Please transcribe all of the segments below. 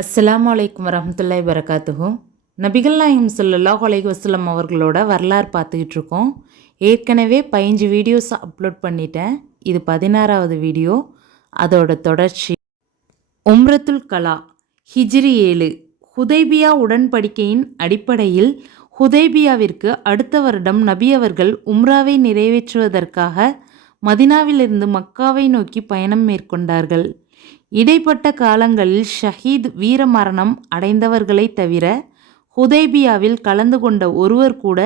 அஸ்ஸலாமு அலைக்கும் வரஹ்மத்துல்லாஹி வரகாத்துஹு. நபிகள் நாயகம் ஸல்லல்லாஹு அலைஹி வஸல்லம் அவர்களோட வரலாறு பார்த்துக்கிட்டு இருக்கோம். ஏற்கனவே 15 வீடியோஸ் அப்லோட் பண்ணிட்டேன். இது 16வது வீடியோ. அதோட தொடர்ச்சி. உம்ரத்துல் கலா ஹிஜ்ரி 7 ஹுதைபியா உடன்படிக்கையின் அடிப்படையில் ஹுதைபியாவிற்கு அடுத்த வருடம் நபி அவர்கள் உம்ராவை நிறைவேற்றுவதற்காக மதினாவிலிருந்து மக்காவை நோக்கி பயணம் மேற்கொண்டார்கள். இடைப்பட்ட காலங்களில் ஷஹீத் வீரமரணம் அடைந்தவர்களை தவிர ஹுதைபியாவில் கலந்து கொண்ட ஒருவர் கூட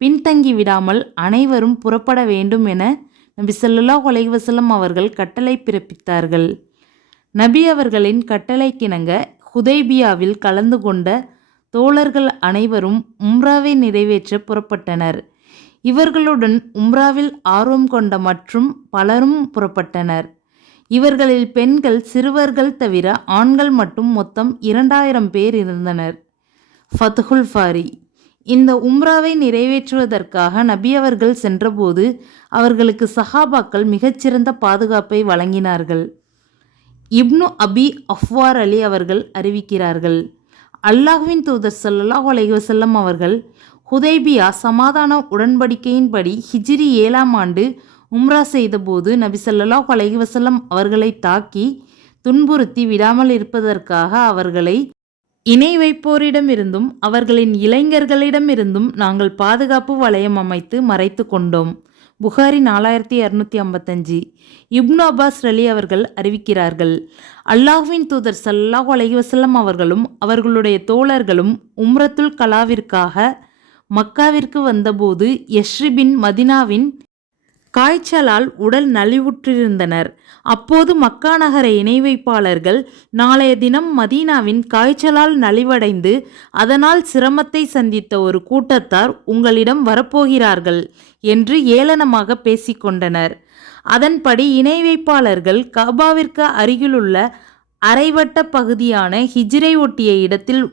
பின்தங்கி விடாமல் அனைவரும் புறப்பட வேண்டும் என நபி ஸல்லல்லாஹு அலைஹி வஸல்லம் அவர்கள் கட்டளை பிறப்பித்தார்கள். நபி அவர்களின் கட்டளைக்கிணங்க ஹுதைபியாவில் கலந்து கொண்ட தோழர்கள் அனைவரும் உம்ராவை நிறைவேற்ற புறப்பட்டனர். இவர்களுடன் உம்ராவில் ஆர்வம் கொண்ட மற்றும் பலரும் புறப்பட்டனர். இவர்களில் பெண்கள் சிறுவர்கள் தவிர ஆண்கள் மட்டும் மொத்தம் 2000 பேர் இருந்தனர். ஃபத்ஹுல் ஃபாரி இந்த உம்ராவை நிறைவேற்றுவதற்காக நபி அவர்கள் சென்றபோது அவர்களுக்கு சஹாபாக்கள் மிகச்சிறந்த பாதுகாப்பை வழங்கினார்கள். இப்னு அபி அஃப்வார் அலி அவர்கள் அறிவிக்கிறார்கள், அல்லாஹ்வின் தூதர் ஸல்லல்லாஹு அலைஹி வஸல்லம் அவர்கள் ஹுதைபியா சமாதான உடன்படிக்கையின்படி ஹிஜ்ரி 7ஆம் ஆண்டு உம்ரா செய்தபோது நபி ஸல்லல்லாஹு அலைஹி வஸல்லம் அவர்களை தாக்கி துன்புறுத்தி விடாமல் இருப்பதற்காக அவர்களை இணை வைப்போரிடமிருந்தும் அவர்களின் இளைஞர்களிடமிருந்தும் நாங்கள் பாதுகாப்பு வளையம் அமைத்து மறைத்து கொண்டோம். புகாரி 4255. இப்னு அப்பாஸ் ரலி அவர்கள் அறிவிக்கிறார்கள், அல்லாஹ்வின் தூதர் ஸல்லல்லாஹு அலைஹி வஸல்லம் அவர்களும் அவர்களுடைய தோழர்களும் உம்ரத்துல் கலாவிற்காக மக்காவிற்கு வந்தபோது யஸ்ரிபின் மதினாவின் காய்ச்சலால் உடல் நலிவுற்றிருந்தனர். அப்போது மக்கா நகர இணை வைப்பாளர்கள், நாளைய தினம் மதீனாவின் காய்ச்சலால் நலிவடைந்து அதனால் சிரமத்தை சந்தித்த ஒரு கூட்டத்தார் உங்களிடம் வரப்போகிறார்கள் என்று ஏளனமாக பேசிக்கொண்டனர். அதன்படி இணை வைப்பாளர்கள் கஅபாவிற்கு அருகிலுள்ள அரைவட்ட பகுதியான ஹிஜ்ரை ஒட்டிய இடத்தில்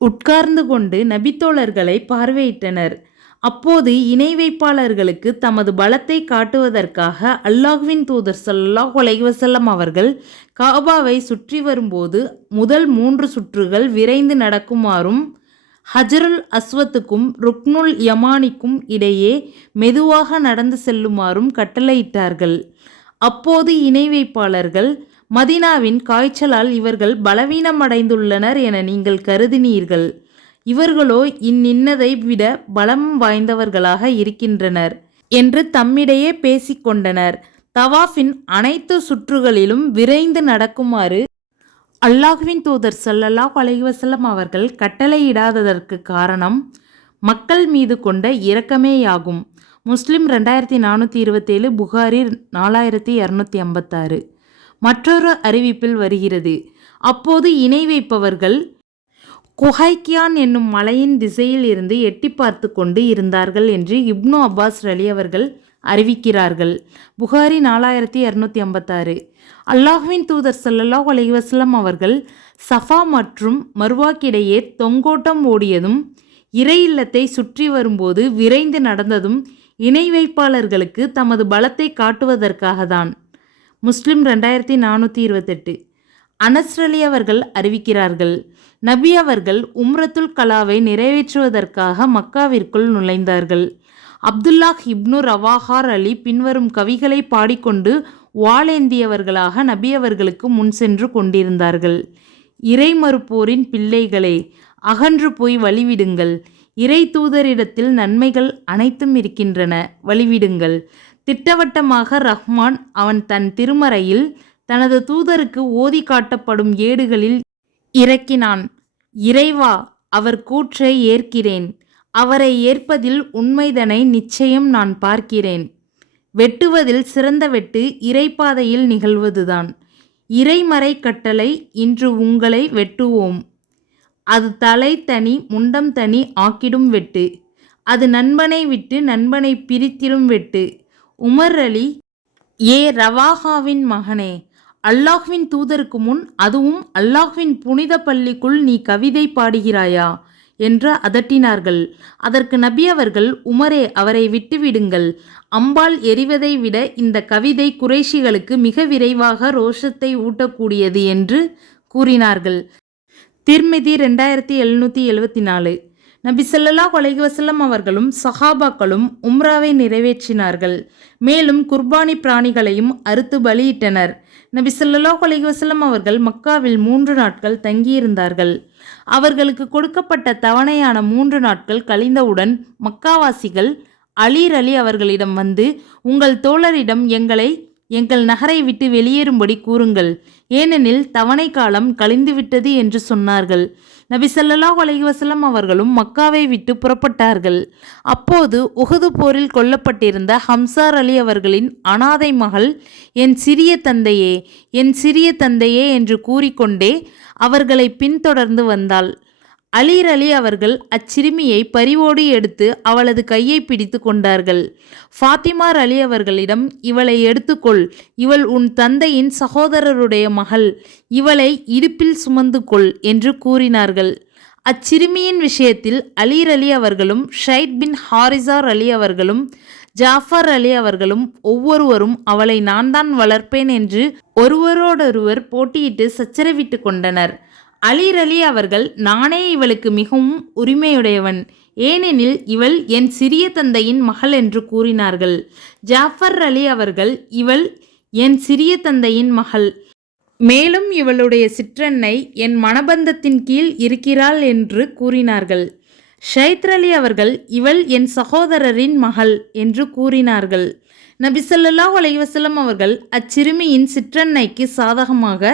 உட்கார்ந்து கொண்டு நபித்தோழர்களை பார்வையிட்டனர். அப்போது இணை வைப்பாளர்களுக்கு தமது பலத்தை காட்டுவதற்காக அல்லாஹ்வின் தூதர் ஸல்லல்லாஹு அலைஹி வஸல்லம் அவர்கள் கஅபாவை சுற்றி வரும்போது முதல் 3 சுற்றுகள் விரைந்து நடக்குமாறும் ஹஜருல் அஸ்வத்துக்கும் ருக்னுல் யமானிக்கும் இடையே மெதுவாக நடந்து செல்லுமாறும் கட்டளையிட்டார்கள். அப்போது இணை வைப்பாளர்கள், மதீனாவின் காய்ச்சலால் இவர்கள் பலவீனமடைந்துள்ளனர் என நீங்கள் கருதினீர்கள், இவர்களோ இன்னதை விட பலம் வாய்ந்தவர்களாக இருக்கின்றனர் என்று தம்மிடையே பேசிக்கொண்டனர். தவாஃபின் அனைத்து சுற்றுகளிலும் விரைந்து நடக்குமாறு அல்லாஹ்வின் தூதர் ஸல்லல்லாஹு அலைஹி வஸல்லம் அவர்கள் கட்டளையிடாததற்கு காரணம் மக்கள் மீது கொண்ட இரக்கமேயாகும். முஸ்லிம் 2427, புகாரி 4256. மற்றொரு அறிவிப்பில் வருகிறது, அப்போது இணை வைப்பவர்கள் குஹைக்கியான் என்னும் மலையின் திசையில் இருந்து எட்டி பார்த்து கொண்டு இருந்தார்கள் என்று இப்னு அப்பாஸ் ரலி அவர்கள் அறிவிக்கிறார்கள். புகாரி 4256. அல்லாஹ்வின் தூதர் ஸல்லல்லாஹு அலைஹி வஸல்லம் அவர்கள் சஃபா மற்றும் மர்வாக்கிடையே தொங்கோட்டம் ஓடியதும் இறை இல்லத்தை சுற்றி வரும்போது விரைந்து நடந்ததும் இணை வைப்பாளர்களுக்கு தமது பலத்தை காட்டுவதற்காக தான். முஸ்லிம் 2428. அனஸ் ரலி அவர்கள் அறிவிக்கிறார்கள், நபி அவர்கள் உம்ரத்துல் கலாவை நிறைவேற்றுவதற்காக மக்காவிற்குள் நுழைந்தார்கள். அப்துல்லாஹ் இப்னு ரவாஹார் அலி பின்வரும் கவிகளை பாடிக்கொண்டு வாளேந்தியவர்களாக நபி அவர்களுக்கு முன் சென்று கொண்டிருந்தார்கள். இறை மறுப்போரின் பிள்ளைகளே, அகன்று போய் வழிவிடுங்கள். இறை தூதரிடத்தில் நன்மைகள் அனைத்தும் இருக்கின்றன, வழிவிடுங்கள். திட்டவட்டமாக ரஹ்மான் அவன் தன் திருமறையில் தனது தூதருக்கு ஓதி காட்டப்படும் ஏடுகளில் இறக்கினான். இறைவா, அவர் கூற்றை ஏற்கிறேன். அவரை ஏற்பதில் உண்மைதனை நிச்சயம் நான் பார்க்கிறேன். வெட்டுவதில் சிறந்த வெட்டு இறைப்பாதையில் நிகழ்வதுதான். இறைமறை கட்டளை, இன்று உங்களை வெட்டுவோம். அது தலை தனி முண்டம் தனி ஆக்கிடும் வெட்டு. அது நண்பனை விட்டு நண்பனை பிரித்திடும் வெட்டு. உமர் அலி, ஏ ரவாஹாவின் மகனே, அல்லாஹ்வின் தூதருக்கு முன், அதுவும் அல்லாஹ்வின் புனித பள்ளிக்குள் நீ கவிதை பாடுகிறாயா என்று அதட்டினார்கள். அதற்கு நபி அவர்கள், உமரே, அவரை விட்டுவிடுங்கள். அம்பால் எறிவதை விட இந்த கவிதை குறைஷிகளுக்கு மிக விரைவாக ரோஷத்தை ஊட்டக்கூடியது என்று கூறினார்கள். திர்மிதி 2774. நபி ஸல்லல்லாஹு அலைஹி வஸல்லம் அவர்களும் சஹாபாக்களும் உம்ராவை நிறைவேற்றினார்கள். மேலும் குர்பானி பிராணிகளையும் அறுத்து பலியிட்டனர். நபி ஸல்லல்லாஹு அலைஹி வஸல்லம் அவர்கள் மக்காவில் 3 நாட்கள் தங்கியிருந்தார்கள். அவர்களுக்கு கொடுக்கப்பட்ட தவணையான 3 நாட்கள் கழிந்தவுடன் மக்காவாசிகள் அலீர் அலி அவர்களிடம் வந்து, உங்கள் தோழரிடம் எங்கள் நகரை விட்டு வெளியேறும்படி கூறுங்கள், ஏனெனில் தவணை காலம் கழிந்துவிட்டது என்று சொன்னார்கள். நபி ஸல்லல்லாஹு அலைஹி வஸல்லம் அவர்களும் மக்காவை விட்டு புறப்பட்டார்கள். அப்போது உஹது போரில் கொல்லப்பட்டிருந்த ஹம்சார் அலி அவர்களின் அனாதை மகள், என் சிறிய தந்தையே, என் சிறிய தந்தையே என்று கூறிக்கொண்டே அவர்களை பின்தொடர்ந்து வந்தாள். அலீர் அலி அவர்கள் அச்சிறுமியை பரிவோடு எடுத்து அவளது கையை பிடித்து கொண்டார்கள். ஃபாத்திமார் அலி அவர்களிடம், இவளை எடுத்துக்கொள், இவள் உன் தந்தையின் சகோதரருடைய மகள், இவளை இடுப்பில் சுமந்து கொள் என்று கூறினார்கள். அச்சிறுமியின் விஷயத்தில் அலீர் அலி அவர்களும் ஷைத் பின் ஹாரிசார் அலி அவர்களும் ஜாஃபர் அலி அவர்களும் ஒவ்வொருவரும் அவளை நான் தான் வளர்ப்பேன் என்று ஒருவரோடொருவர் போட்டியிட்டு சச்சரவிட்டு கொண்டனர். அலீர் அலி அவர்கள், நானே இவளுக்கு மிகவும் உரிமையுடையவன், ஏனெனில் இவள் என் சிறிய தந்தையின் மகள் என்று கூறினார்கள். ஜாஃபர் அலி அவர்கள், இவள் என் சிறிய தந்தையின் மகள், மேலும் இவளுடைய சிற்றன்னை என் மனபந்தத்தின் கீழ் இருக்கிறாள் என்று கூறினார்கள். ஷைத் அலி அவர்கள், இவள் என் சகோதரரின் மகள் என்று கூறினார்கள். நபி ஸல்லல்லாஹு அலைஹி வஸல்லம் அவர்கள் அச்சிறுமியின் சிற்றன்னைக்கு சாதகமாக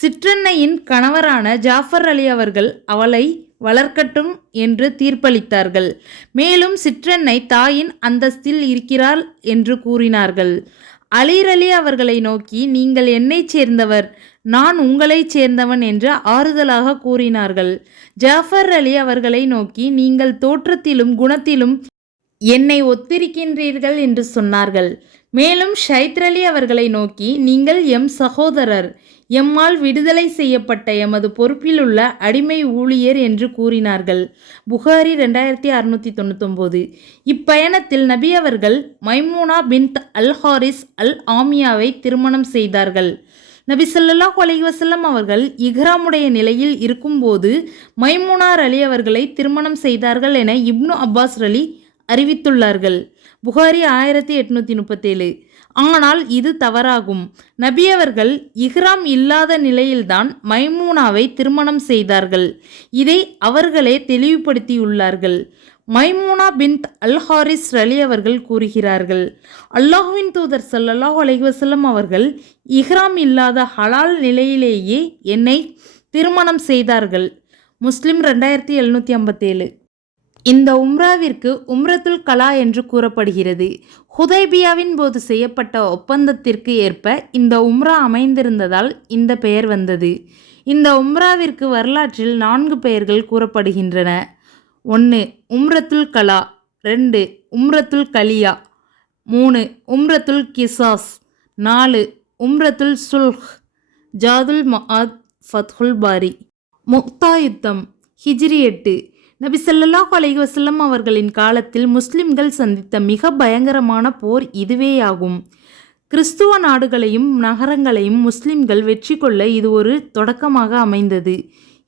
சிற்றன்னையின் கணவரான ஜாஃபர் அலி அவர்கள் அவளை வளர்க்கட்டும் என்று தீர்ப்பளித்தார்கள். மேலும் சிற்றன்னை தாயின் அந்தஸ்தில் இருக்கிறாள் என்று கூறினார்கள். அலீர் அலி அவர்களை நோக்கி, நீங்கள் என்னைச் சேர்ந்தவர், நான் உங்களைச் சேர்ந்தவன் என்று ஆறுதலாக கூறினார்கள். ஜாஃபர் அலி அவர்களை நோக்கி, நீங்கள் தோற்றத்திலும் குணத்திலும் என்னை ஒத்திருக்கின்றீர்கள் என்று சொன்னார்கள். மேலும் ஷைத் அலி அவர்களை நோக்கி, நீங்கள் எம் சகோதரர், எம்மால் விடுதலை செய்யப்பட்ட எமது பொறுப்பில் உள்ள அடிமை ஊழியர் என்று கூறினார்கள். புகாரி 2699. இப்பயணத்தில் நபி அவர்கள் மைமூனா பின்த் அல் ஹாரிஸ் அல் ஆமியாவை திருமணம் செய்தார்கள். நபி ஸல்லல்லாஹு அலைஹி வஸல்லம் அவர்கள் இஹ்ராமுடைய நிலையில் இருக்கும்போது மைமூனார் அலி அவர்களை திருமணம் செய்தார்கள் என இப்னு அப்பாஸ் அலி அறிவித்துள்ளார்கள். புகாரி 1837. ஆனால் இது தவறாகும். நபி அவர்கள் இஹ்ராம் இல்லாத நிலையில்தான் மைமூனாவை திருமணம் செய்தார்கள். இதை அவர்களே தெளிவுபடுத்தியுள்ளார்கள். மைமூனா பின்த் அல் ஹாரிஸ் அலி அவர்கள் கூறுகிறார்கள், அல்லாஹ்வின் தூதர் ஸல்லல்லாஹு அலைஹி வஸல்லம் அவர்கள் இஹ்ராம் இல்லாத ஹலால் நிலையிலேயே என்னை திருமணம் செய்தார்கள். முஸ்லிம் 2757. இந்த உம்ராவிற்கு உம்ரத்துல் கலா என்று கூறப்படுகிறது. ஹுதைபியாவின் போது செய்யப்பட்ட ஒப்பந்தத்திற்கு ஏற்ப இந்த உம்ரா அமைந்திருந்ததால் இந்த பெயர் வந்தது. இந்த உம்ராவிற்கு வரலாற்றில் 4 பெயர்கள் கூறப்படுகின்றன. 1. உம்ரத்துல் கலா, 2. உம்ரத்துல் கலியா, 3. உம்ரத்துல் கிசாஸ், 4. உம்ரத்துல் சுல்ஹ். ஜாதுல் மஆத், ஃபத்ஹுல் பாரி. முக்தா யுத்தம், ஹிஜ்ரி 8. நபி ஸல்லல்லாஹு அலைஹி வஸல்லம் அவர்களின் காலத்தில் முஸ்லிம்கள் சந்தித்த மிக பயங்கரமான போர் இதுவேயாகும். கிறிஸ்துவ நாடுகளையும் நகரங்களையும் முஸ்லிம்கள் வெற்றி கொள்ள இது ஒரு தொடக்கமாக அமைந்தது.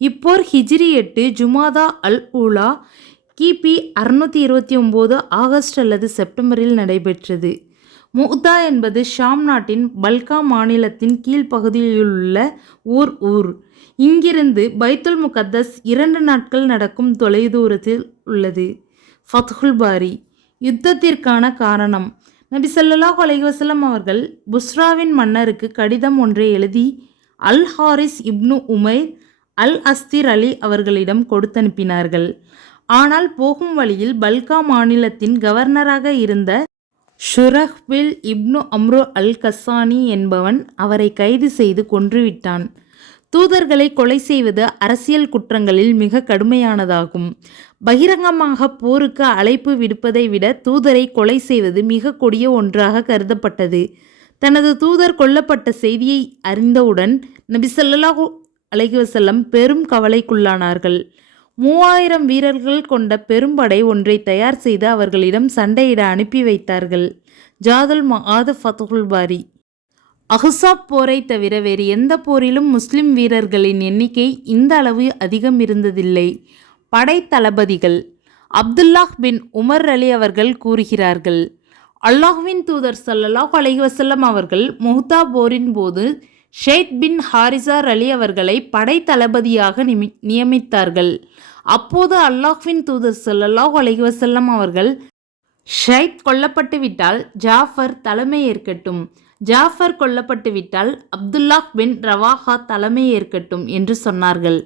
இப்போர் ஹிஜ்ரி 8 ஜுமாதா அல் ஊலா கிபி 629 ஆகஸ்ட் அல்லது செப்டம்பரில் நடைபெற்றது. முக்தா என்பது ஷாம் நாட்டின் பல்கா மாநிலத்தின் கீழ்ப்பகுதியிலுள்ள ஊர். இங்கிருந்து பைத்துல் முகத்தஸ் 2 நாட்கள் நடக்கும் தொலைதூரத்தில் உள்ளது. ஃபத்ஹுல் பாரி. யுத்தத்திற்கான காரணம். நபி ஸல்லல்லாஹு அலைஹி வஸல்லம் அவர்கள் புஸ்ராவின் மன்னருக்கு கடிதம் ஒன்றை எழுதி அல் ஹாரிஸ் இப்னு உமைர் அல் அஸ்திர் அலி அவர்களிடம் கொடுத்தனுப்பினார்கள். ஆனால் போகும் வழியில் பல்கா மாநிலத்தின் கவர்னராக இருந்த ஷுரஹ்பில் இப்னு அம்ரு அல் கஸ்ஸானி என்பவன் அவரை கைது செய்து கொன்றுவிட்டான். தூதர்களை கொலை செய்வது அரசியல் குற்றங்களில் மிக கடுமையானதாகும். பகிரங்கமாக போருக்கு அழைப்பு விடுப்பதை விட தூதரை கொலை செய்வது மிக கொடிய ஒன்றாக கருதப்பட்டது. தனது தூதர் கொல்லப்பட்ட செய்தியை அறிந்தவுடன் நபி ஸல்லல்லாஹு அலைஹி வஸல்லம் பெரும் கவலைக்குள்ளானார்கள். 3000 வீரர்கள் கொண்ட பெரும்படை ஒன்றை தயார் செய்து அவர்களிடம் சண்டையிட அனுப்பி வைத்தார்கள். ஜாதுல் மஆத், ஃபத்ஹுல் பாரி. அஹ்ஸாப் போரை தவிர வேறு எந்த போரிலும் முஸ்லிம் வீரர்களின் எண்ணிக்கை இந்த அளவு அதிகம் இருந்ததில்லை. படை தளபதிகள் அப்துல்லாஹ் பின் உமர் அலி அவர்கள் கூறுகிறார்கள், அல்லாஹ்வின் தூதர் ஸல்லல்லாஹு அலைஹி வஸல்லம் அவர்கள் முஹ்தா போரின் போது ஷெய்த் பின் ஹாரிஸா அலி அவர்களை படை தளபதியாக நியமித்தார்கள். அப்போது அல்லாஹ்வின் தூதர் ஸல்லல்லாஹு அலைஹி வஸல்லம் அவர்கள், ஷைத் கொல்லப்பட்டு விட்டால் ஜாஃபர் தலைமை ஏற்கட்டும், ஜாஃபர் கொல்லப்பட்டு விட்டால் அப்துல்லாஹ் பின் ரவாஹா தலைமை ஏற்கட்டும் என்று சொன்னார்கள்.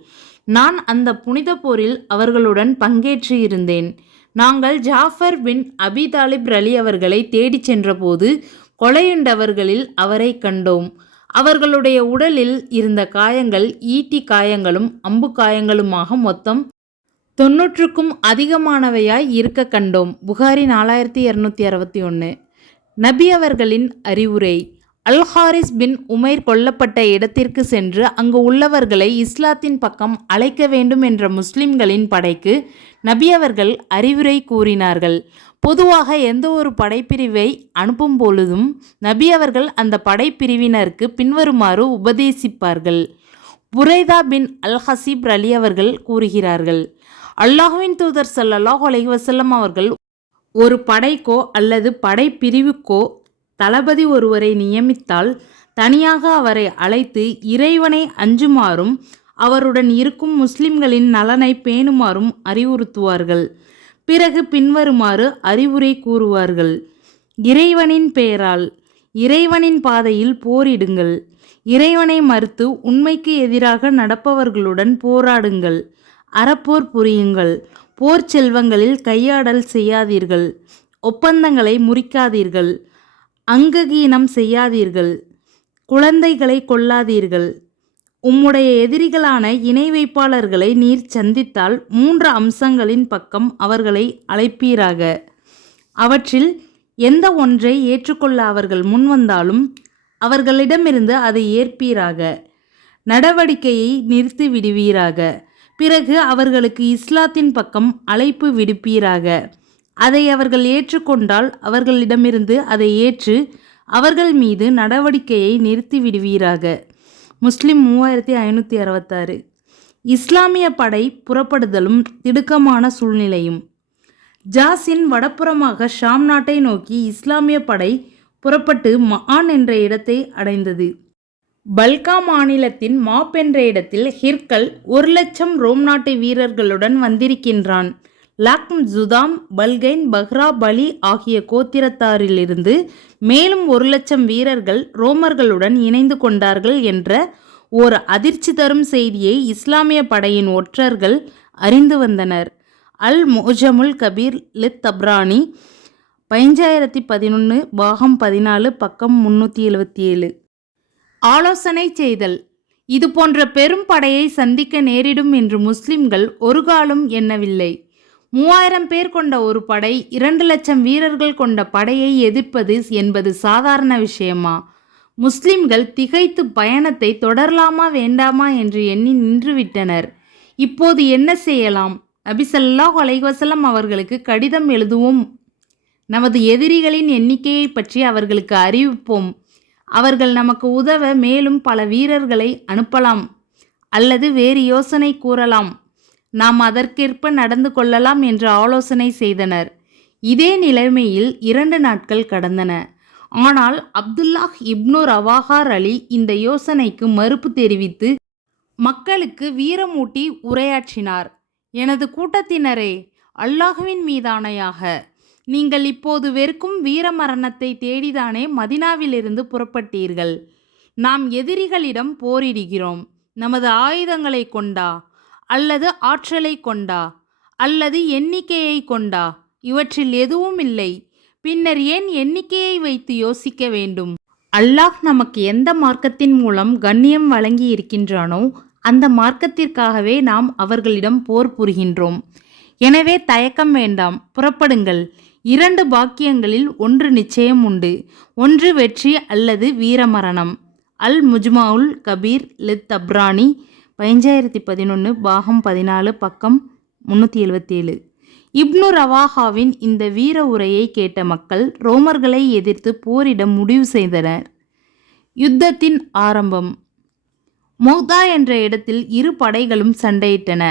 நான் அந்த புனித போரில் அவர்களுடன் பங்கேற்று இருந்தேன். நாங்கள் ஜாஃபர் பின் அபி தாலிப் அலி அவர்களை தேடிச் சென்றபோது கொலையுண்டவர்களில் அவரை கண்டோம். அவர்களுடைய உடலில் இருந்த காயங்கள் ஈட்டி காயங்களும் அம்பு காயங்களுமாக மொத்தம் 90க்கும் அதிகமானவையாய் இருக்க கண்டோம். புகாரி 4261. நபி அவர்களின் அறிவுரை. அல்-ஹாரிஸ் பின் உமைர் கொல்லப்பட்ட இடத்திற்கு சென்று அங்கு உள்ளவர்களை இஸ்லாத்தின் பக்கம் அழைக்க வேண்டும் என்ற முஸ்லிம்களின் படைக்கு நபி அவர்கள் அறிவுரை கூறினார்கள். பொதுவாக எந்த ஒரு படைப்பிரிவை அனுப்பும் பொழுதும் நபி அவர்கள் அந்த படைப்பிரிவினருக்கு பின்வருமாறு உபதேசிப்பார்கள். புரைதா பின் அல்-ஹசீப் அலி அவர்கள் கூறுகிறார்கள், அல்லாஹ்வின் தூதர் ஸல்லல்லாஹு அலைஹி வஸல்லம் அவர்கள் ஒரு படைக்கோ அல்லது படைப்பிரிவுக்கோ தளபதி ஒருவரை நியமித்தால் தனியாக அவரை அழைத்து இறைவனை அஞ்சுமாறும் அவருடன் இருக்கும் முஸ்லிம்களின் நலனை பேணுமாறும் அறிவுறுத்துவார்கள். பிறகு பின்வருமாறு அறிவுரை கூறுவார்கள். இறைவனின் பெயரால் இறைவனின் பாதையில் போரிடுங்கள். இறைவனை மறுத்து உண்மைக்கு எதிராக நடப்பவர்களுடன் போராடுங்கள். அறப்போர் புரியுங்கள். போர் செல்வங்களில் கையாடல் செய்யாதீர்கள். ஒப்பந்தங்களை முறிக்காதீர்கள். அங்ககீனம் செய்யாதீர்கள். குழந்தைகளை கொல்லாதீர்கள். உம்முடைய எதிரிகளான இணை வைப்பாளர்களை நீர் சந்தித்தால் 3 அம்சங்களின் பக்கம் அவர்களை அழைப்பீராக. அவற்றில் எந்த ஒன்றை ஏற்றுக்கொள்ள அவர்கள் முன்வந்தாலும் அவர்களிடமிருந்து அதை ஏற்பீராக. நடவடிக்கையை நிறுத்தி விடுவீராக. பிறகு அவர்களுக்கு இஸ்லாத்தின் பக்கம் அழைப்பு விடுப்பீராக. அதை அவர்கள் ஏற்றுக்கொண்டால் அவர்களிடமிருந்து அதை ஏற்று அவர்கள் மீது நடவடிக்கையை நிறுத்தி விடுவீராக. முஸ்லிம் 3566. இஸ்லாமிய படை புறப்படுதலும் திடுக்கமான சூழ்நிலையும். ஜாஸின் வடப்புறமாக ஷாம் நாட்டை நோக்கி இஸ்லாமிய படை புறப்பட்டு மஆன் என்ற இடத்தை அடைந்தது. பல்கா மாநிலத்தின் மாப் என்ற இடத்தில் ஹிர்கல் 1,00,000 ரோம் நாட்டு வீரர்களுடன் வந்திருக்கின்றான். லாக்ம், ஜுதாம், பல்கைன், பஹ்ரா, பலி ஆகிய கோத்திரத்தாரிலிருந்து மேலும் 1,00,000 வீரர்கள் ரோமர்களுடன் இணைந்து கொண்டார்கள் என்ற ஓர் அதிர்ச்சி தரும் செய்தியை இஸ்லாமிய படையின் ஒற்றர்கள் அறிந்து வந்தனர். அல் மோஜமுல் கபீர் லித் தப்ரானி 5011 பாகம் 14 பக்கம் 377. ஆலோசனை செய்தல். இது போன்ற பெரும் படையை சந்திக்க நேரிடும் என்று முஸ்லிம்கள் ஒரு காலம் எண்ணவில்லை. 3000 பேர் கொண்ட ஒரு படை 2,00,000 வீரர்கள் கொண்ட படையை எதிர்ப்பது என்பது சாதாரண விஷயமா? முஸ்லிம்கள் திகைத்து பயணத்தை தொடரலாமா வேண்டாமா என்று எண்ணி நின்றுவிட்டனர். இப்போது என்ன செய்யலாம்? நபி ஸல்லல்லாஹு அலைஹி வஸல்லம் அவர்களுக்கு கடிதம் எழுதுவோம். நமது எதிரிகளின் எண்ணிக்கையை பற்றி அவர்களுக்கு அறிவிப்போம். அவர்கள் நமக்கு உதவ மேலும் பல வீரர்களை அனுப்பலாம் அல்லது வேறு யோசனை கூறலாம். நாம் அதற்கேற்ப நடந்து கொள்ளலாம் என்று ஆலோசனை செய்தனர். இதே நிலைமையில் 2 நாட்கள் கடந்தன. ஆனால் அப்துல்லாஹ் இப்னு ரவாஹா அலி இந்த யோசனைக்கு மறுப்பு தெரிவித்து மக்களுக்கு வீரமூட்டி உரையாற்றினார். எனது கூட்டத்தினரே, அல்லாஹ்வின் மீதானையாக, நீங்கள் இப்போது வெறுக்கும் வீரமரணத்தை தேடிதானே மதினாவிலிருந்து புறப்பட்டீர்கள். நாம் எதிரிகளிடம் போரிடுகிறோம். நமது ஆயுதங்களை கொண்டா அல்லது ஆற்றலை கொண்டா அல்லது எண்ணிக்கையை கொண்டா? இவற்றில் எதுவும் இல்லை. பின்னர் ஏன் எண்ணிக்கையை வைத்து யோசிக்க வேண்டும்? அல்லாஹ் நமக்கு எந்த மார்க்கத்தின் மூலம் கண்ணியம் வழங்கி இருக்கின்றானோ அந்த மார்க்கத்திற்காகவே நாம் அவர்களிடம் போர் புரிகின்றோம். எனவே தயக்கம் வேண்டாம், புறப்படுங்கள். 2 பாக்கியங்களில் ஒன்று நிச்சயம் உண்டு. ஒன்று வெற்றி அல்லது வீரமரணம். அல் முஜ்மாவுல் கபீர் லித் தப்ரானி 5011 பாகம் 14 பக்கம் 377. இப்னு ரவாஹாவின் இந்த வீர உரையை கேட்ட மக்கள் ரோமர்களை எதிர்த்து போரிட முடிவு செய்தனர். யுத்தத்தின் ஆரம்பம். மொஹ்தா என்ற இடத்தில் இரு படைகளும் சண்டையிட்டன.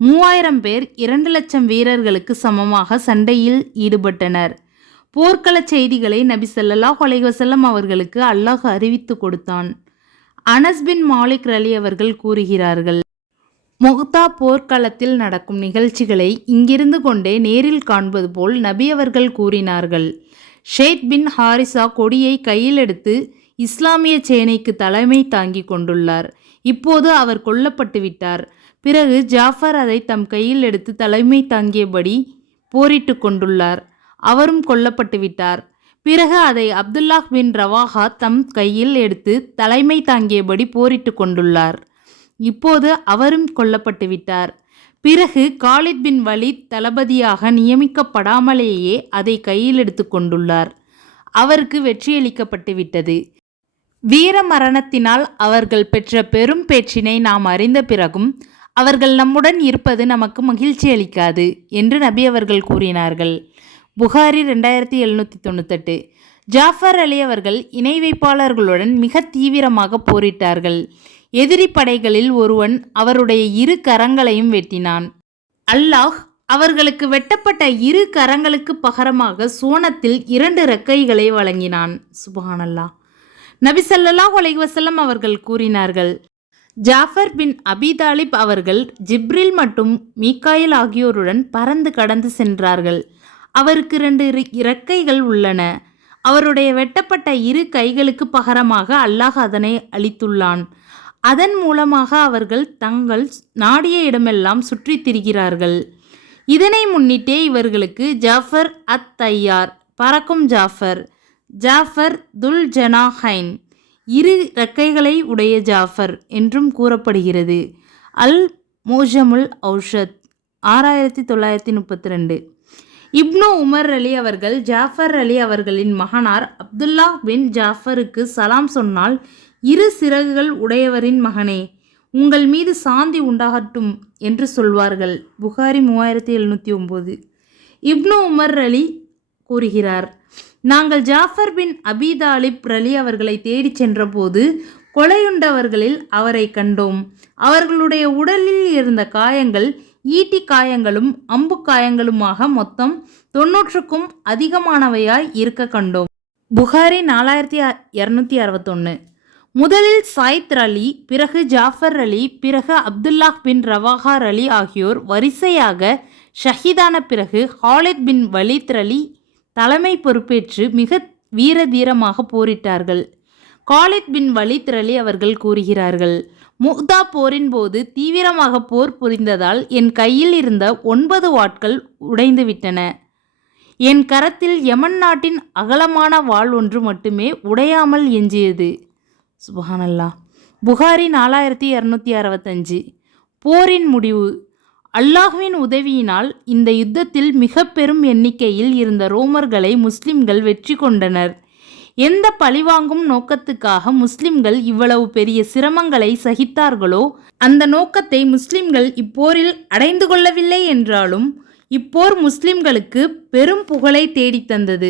3000 பேர் 2,00,000 வீரர்களுக்கு சமமாக சண்டையில் ஈடுபட்டனர். போர்க்களச் செய்திகளை நபி ஸல்லல்லாஹு அலைஹி வஸல்லம் அவர்களுக்கு அல்லாஹ் அறிவித்து கொடுத்தான். அனஸ் பின் மாலிக் ரலி அவர்கள் கூறுகிறார்கள், மொஹ்தா போர்க்களத்தில் நடக்கும் நிகழ்ச்சிகளை இங்கிருந்து கொண்டே நேரில் காண்பது போல் நபி அவர்கள் கூறினார்கள். ஷெய்த் பின் ஹாரிசா கொடியை கையில் எடுத்து இஸ்லாமிய சேனைக்கு தலைமை தாங்கி கொண்டுள்ளார். இப்போது அவர் கொல்லப்பட்டு விட்டார். பிறகு ஜாஃபர் அதை தம் கையில் எடுத்து தலைமை தாங்கியபடி போரிட்டு கொண்டுள்ளார். அவரும் கொல்லப்பட்டு விட்டார். பிறகு அதை அப்துல்லாஹ் பின் ரவாஹா தம் கையில் எடுத்து தலைமை தாங்கியபடி போரிட்டு கொண்டுள்ளார். இப்போது அவரும் கொல்லப்பட்டு விட்டார். பிறகு காலித் பின் வலீத் தளபதியாக நியமிக்கப்படாமலேயே அதை கையில் எடுத்து கொண்டுள்ளார். அவருக்கு வெற்றியளிக்கப்பட்டு விட்டது. வீர மரணத்தினால் அவர்கள் பெற்ற பெரும் பேற்றினை நாம் அறிந்த பிறகும் அவர்கள் நம்முடன் இருப்பது நமக்கு மகிழ்ச்சி அளிக்காது என்று நபி அவர்கள் கூறினார்கள். புகாரி 2798. ஜாஃபர் அலி அவர்கள் இணை வைப்பாளர்களுடன் மிக தீவிரமாக போரிட்டார்கள். எதிரி படைகளில் ஒருவன் அவருடைய இரு கரங்களையும் வெட்டினான். அல்லாஹ் அவர்களுக்கு வெட்டப்பட்ட இரு கரங்களுக்கு பகரமாக சோனத்தில் 2 இறக்கைகளை வழங்கினான். சுப்ஹானல்லாஹ். நபி ஸல்லல்லாஹு அலைஹி வஸல்லம் அவர்கள் கூறினார்கள், ஜாஃபர் பின் அபி தாலிப் அவர்கள் ஜிப்ரில் மற்றும் மீகாயில் ஆகியோருடன் பறந்து கடந்து சென்றார்கள். அவருக்கு 2 இறக்கைகள் உள்ளன. அவருடைய வெட்டப்பட்ட இரு கைகளுக்கு பகரமாக அல்லாஹ் அதனை அளித்துள்ளான். அதன் மூலமாக அவர்கள் தங்கள் நாடிய இடமெல்லாம் சுற்றி திரிகிறார்கள். இதனை முன்னிட்டே இவர்களுக்கு ஜாஃபர் அத் தையார், பறக்கும் ஜாஃபர், ஜாஃபர் துல் ஜனாஹைன், இரு இறக்கைகளை உடைய ஜாஃபர் என்றும் கூறப்படுகிறது. அல் மோஜமுல் ஔஷத் 6932. இப்னு உமர் அலி அவர்கள் ஜாஃபர் அலி அவர்களின் மகனார் அப்துல்லாஹ் பின் ஜாஃபருக்கு சலாம் சொன்னால், இரு சிறகுகள் உடையவரின் மகனே, உங்கள் மீது சாந்தி உண்டாகட்டும் என்று சொல்வார்கள். புகாரி 3709. இப்னு உமர் அலி கூறுகிறார், நாங்கள் ஜாஃபர் பின் அபி தாலிப் ரலி அவர்களை தேடிச் சென்றபோது கொலையுண்டவர்களில் அவரை கண்டோம். அவர்களுடைய உடலில் இருந்த காயங்கள் ஈட்டி காயங்களும் அம்பு காயங்களுமாக மொத்தம் 90க்கும் அதிகமானவையாய் இருக்க கண்டோம். புகாரி 4261. முதலில் சாயித் அலி, பிறகு ஜாஃபர் அலி, பிறகு அப்துல்லாஹ் பின் ரவாஹா அலி ஆகியோர் வரிசையாக ஷஹீதான பிறகு ஹாலித் பின் வலீத் அலி தலைமை பொறுப்பேற்று மிக வீர தீரமாக போரிட்டார்கள். காலித் பின் வலீத் அலி அவர்கள் கூறுகிறார்கள், முஹ்தா போரின் போது தீவிரமாக போர் புரிந்ததால் என் கையில் இருந்த 9 வாட்கள் உடைந்து விட்டன. என் கரத்தில் யமன் நாட்டின் அகலமான வாள் ஒன்று மட்டுமே உடையாமல் எஞ்சியது. சுப்ஹானல்லாஹ். புகாரி 4265. போரின் முடிவு. அல்லாஹ்வின் உதவியினால் இந்த யுத்தத்தில் மிக பெரும் எண்ணிக்கையில் இருந்த ரோமர்களை முஸ்லிம்கள் வெற்றி கொண்டனர். எந்த பழிவாங்கும் நோக்கத்துக்காக முஸ்லிம்கள் இவ்வளவு பெரிய சிரமங்களை சகித்தார்களோ அந்த நோக்கத்தை முஸ்லிம்கள் இப்போரில் அடைந்து கொள்ளவில்லை என்றாலும் இப்போர் முஸ்லிம்களுக்கு பெரும் புகழை தேடித்தந்தது.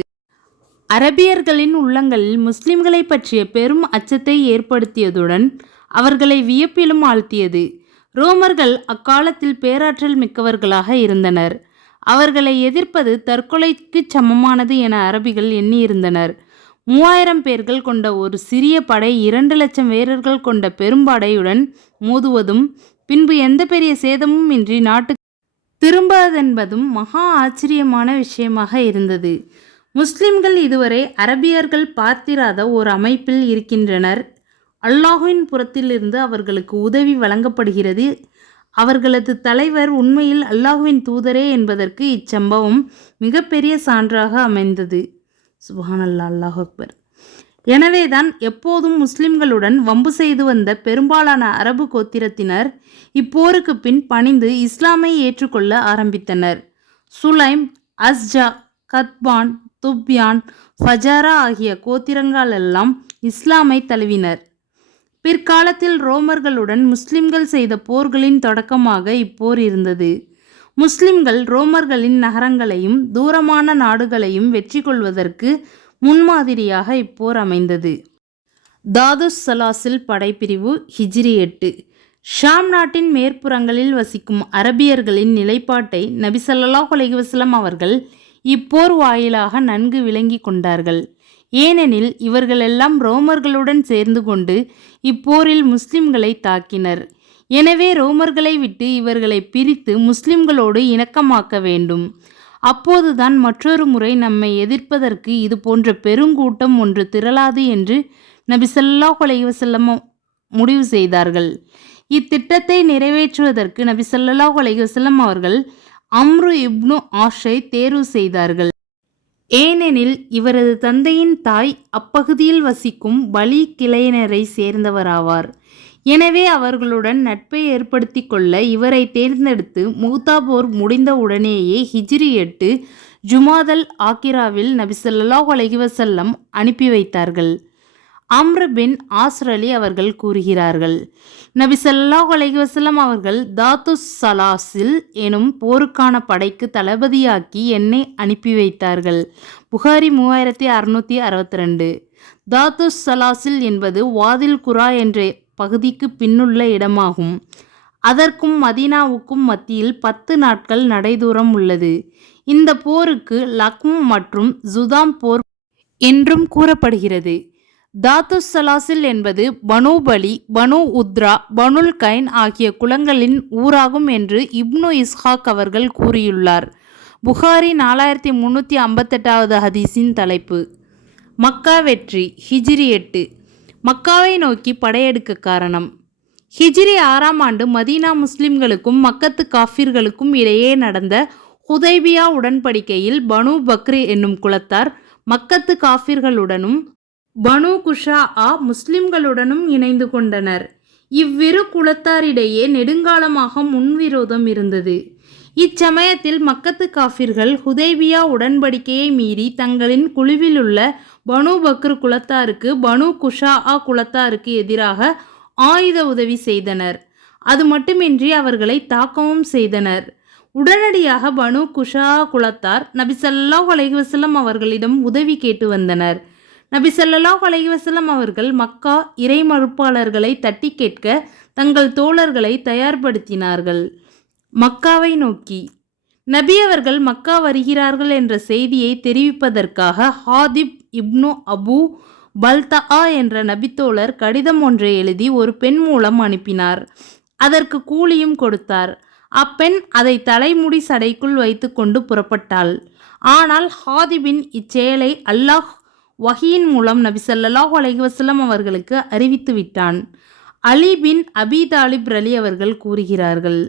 அரபியர்களின் உள்ளங்களில் முஸ்லிம்களை பற்றிய பெரும் அச்சத்தை ஏற்படுத்தியதுடன் அவர்களை வியப்பிலும் ஆழ்த்தியது. ரோமர்கள் அக்காலத்தில் பேராற்றல் மிக்கவர்களாக இருந்தனர். அவர்களை எதிர்ப்பது தற்கொலைக்கு சமமானது என அரபிகள் எண்ணியிருந்தனர். 3000 பேர்கள் கொண்ட ஒரு சிறிய படை 2,00,000 வீரர்கள் கொண்ட பெரும்படையுடன் மோதுவதும் பின்பு எந்த பெரிய சேதமும் இன்றி நாட்டுக்கு திரும்புவதென்பதும் மகா ஆச்சரியமான விஷயமாக இருந்தது. முஸ்லிம்கள் இதுவரை அரபியர்கள் பார்த்திராத ஒரு அமைப்பில் இருக்கின்றனர். அல்லாஹ்வின் புறத்திலிருந்து அவர்களுக்கு உதவி வழங்கப்படுகிறது. அவர்களது தலைவர் உண்மையில் அல்லாஹ்வின் தூதரே என்பதற்கு இச்சம்பவம் மிகப்பெரிய சான்றாக அமைந்தது. சுப்ஹானல்லாஹ், அல்லாஹ் அக்பர். எனவேதான் எப்போதும் முஸ்லிம்களுடன் வம்பு செய்து வந்த பெரும்பாலான அரபு கோத்திரத்தினர் இப்போருக்கு பின் பணிந்து இஸ்லாமை ஏற்றுக்கொள்ள ஆரம்பித்தனர். சுலைம், அஸ்ஜா, கத்பான், துப்யான், ஃபஜாரா ஆகிய கோத்திரங்களெல்லாம் இஸ்லாமை தழுவினர். பிற்காலத்தில் ரோமர்களுடன் முஸ்லிம்கள் செய்த போர்களின் தொடக்கமாக இப்போர் இருந்தது. முஸ்லிம்கள் ரோமர்களின் நகரங்களையும் தூரமான நாடுகளையும் வெற்றி கொள்வதற்கு முன்மாதிரியாக இப்போர் அமைந்தது. தாதுஸ் சலாசில் படைப்பிரிவு ஹிஜ்ரி 8. ஷாம் நாட்டின் மேற்புறங்களில் வசிக்கும் அரபியர்களின் நிலைப்பாட்டை நபி ஸல்லல்லாஹு அலைஹி வஸல்லம் அவர்கள் இப்போர் வாயிலாக நன்கு விளங்கி கொண்டார்கள். ஏனெனில் இவர்களெல்லாம் ரோமர்களுடன் சேர்ந்து கொண்டு இப்போரில் முஸ்லிம்களை தாக்கினர். எனவே ரோமர்களை விட்டு இவர்களை பிரித்து முஸ்லிம்களோடு இணக்கமாக்க வேண்டும். அப்போதுதான் மற்றொரு முறை நம்மை எதிர்ப்பதற்கு இது போன்ற பெருங்கூட்டம் ஒன்று திரளாது என்று நபி ஸல்லல்லாஹு அலைஹி வஸல்லம் முடிவு செய்தார்கள். இத்திட்டத்தை நிறைவேற்றுவதற்கு நபி ஸல்லல்லாஹு அலைஹி வஸல்லம் அவர்கள் அம்ரு இப்னு ஆஷை தேர்வு செய்தார்கள். ஏனெனில் இவரது தந்தையின் தாய் அப்பகுதியில் வசிக்கும் பலி கிளையினரை சேர்ந்தவராவார். எனவே அவர்களுடன் நட்பை ஏற்படுத்தி கொள்ள இவரை தேர்ந்தெடுத்து மூத்தா போர் முடிந்த உடனேயே ஹிஜ்ரி 8 ஜுமாதல் ஆக்கிராவில் நபி ஸல்லல்லாஹு அலைஹி வஸல்லம் அனுப்பி வைத்தார்கள். அம்ர் பின் ஆஸ்ரலி அவர்கள் கூறுகிறார்கள், நபி ஸல்லல்லாஹு அலைஹி வஸல்லம் அவர்கள் தாத்துஸ் சலாசில் எனும் போருக்கான படைக்கு தளபதியாக்கி என்னை அனுப்பி வைத்தார்கள். புகாரி 3662. தாத்துஸ் சலாசில் என்பது வாதில் குரா என்ற பகுதிக்கு பின்னுள்ள இடமாகும். அதற்கும் மதீனாவுக்கும் மத்தியில் 10 நாட்கள் நடைதூரம் உள்ளது. இந்த போருக்கு லக்ம் மற்றும் ஜுதாம் போர் என்றும் கூறப்படுகிறது. தாத்துஸ் சலாசில் என்பது பனு பலி, பனு உத்ரா, பனுல் கைன் ஆகிய குலங்களின் ஊராகும் என்று இப்னு இஸ்ஹாக் அவர்கள் கூறியுள்ளார். புகாரி 4358 ஹதீஸின் தலைப்பு. மக்கா வெற்றி ஹிஜ்ரி 8. மக்காவை நோக்கி படையெடுக்க காரணம். ஹிஜ்ரி 6ஆம் ஆண்டு மதீனா முஸ்லிம்களுக்கும் மக்கத்து காஃபிர்களுக்கும் இடையே நடந்த ஹுதைபியா உடன்படிக்கையில் பனு பக்ர் என்னும் குலத்தார் மக்கத்து காஃபிர்களுடனும் பனு குஷாஆ முஸ்லிம்களுடனும் இணைந்து கொண்டனர். இவ்விரு குலத்தாரிடையே நெடுங்காலமாக முன்விரோதம் இருந்தது. இச்சமயத்தில் மக்கத்து காஃபிர்கள் ஹுதைபியா உடன்படிக்கையை மீறி தங்களின் குழுவிலுள்ள பனு பக்ர் குலத்தாருக்கு பனு குஷாஆ குலத்தாருக்கு எதிராக ஆயுத உதவி செய்தனர். அது மட்டுமின்றி அவர்களை தாக்கவும் செய்தனர். உடனடியாக பனு குஷாஆ குலத்தார் நபி ஸல்லல்லாஹு அலைஹி வஸல்லம் அவர்களிடம் உதவி கேட்டு வந்தனர். நபி ஸல்லல்லாஹு அலைஹி வஸல்லம் அவர்கள் மக்கா இறை மறுப்பாளர்களை தட்டி கேட்க தங்கள் தோழர்களை தயார்படுத்தினார்கள். மக்காவை நோக்கி நபி அவர்கள் மக்கா வருகிறார்கள் என்ற செய்தியை தெரிவிப்பதற்காக ஹாதிப் இப்னு அபு பல்தஆ என்ற நபித்தோழர் கடிதம் ஒன்றை எழுதி ஒரு பெண் மூலம் அனுப்பினார். அதற்கு கூலியும் கொடுத்தார். அப்பெண் அதை தலைமுடி சடைக்குள் வைத்து கொண்டு புறப்பட்டாள். ஆனால் ஹாதிபின் இச்செயலை அல்லாஹ் வஹியின் மூலம் நபி ஸல்லல்லாஹு அலைஹி வஸல்லம் அவர்களுக்கு அறிவித்து விட்டான். அலி பின் அபி தாலிப் ரலி அவர்கள் கூறுகிறார்கள்,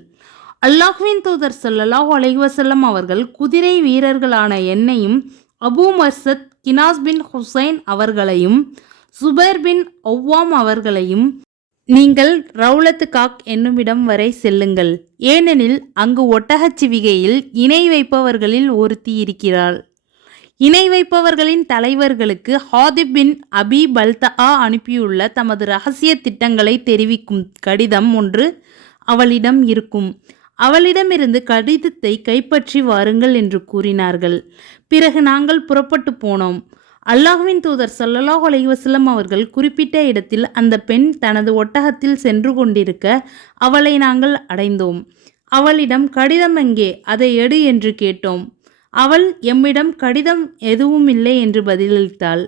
அல்லாஹ்வின் தூதர் ஸல்லல்லாஹு அலைஹி வஸல்லம் அவர்கள் குதிரை வீரர்களான என்னையும் அபு மர்சத் கினாஸ் பின் ஹுசைன் அவர்களையும் சுபைர் பின் ஒவ்வாம் அவர்களையும் நீங்கள் ரவுலத்து காக் என்னுமிடம் வரை செல்லுங்கள். ஏனெனில் அங்கு ஒட்டகச்சிவிகையில் இணை வைப்பவர்களில் ஒருத்தி இருக்கிறாள். இணை வைப்பவர்களின் தலைவர்களுக்கு ஹாதிப் பின் அபி பல்தஆ அனுப்பியுள்ள தமது இரகசிய திட்டங்களை தெரிவிக்கும் கடிதம் ஒன்று அவளிடம் இருக்கும். அவளிடமிருந்து கடிதத்தை கைப்பற்றி வாருங்கள் என்று கூறினார்கள். பிறகு நாங்கள் புறப்பட்டு போனோம். அல்லாஹ்வின் தூதர் ஸல்லல்லாஹு அலைஹி வஸல்லம் அவர்கள் குறிப்பிட்ட இடத்தில் அந்த பெண் தனது ஒட்டகத்தில் சென்று கொண்டிருக்க அவளை நாங்கள் அடைந்தோம். அவளிடம் கடிதம் எங்கே, அதை எடு என்று கேட்டோம். அவள் எம்மிடம் கடிதம் எதுவும் இல்லை என்று பதிலளித்தாள்.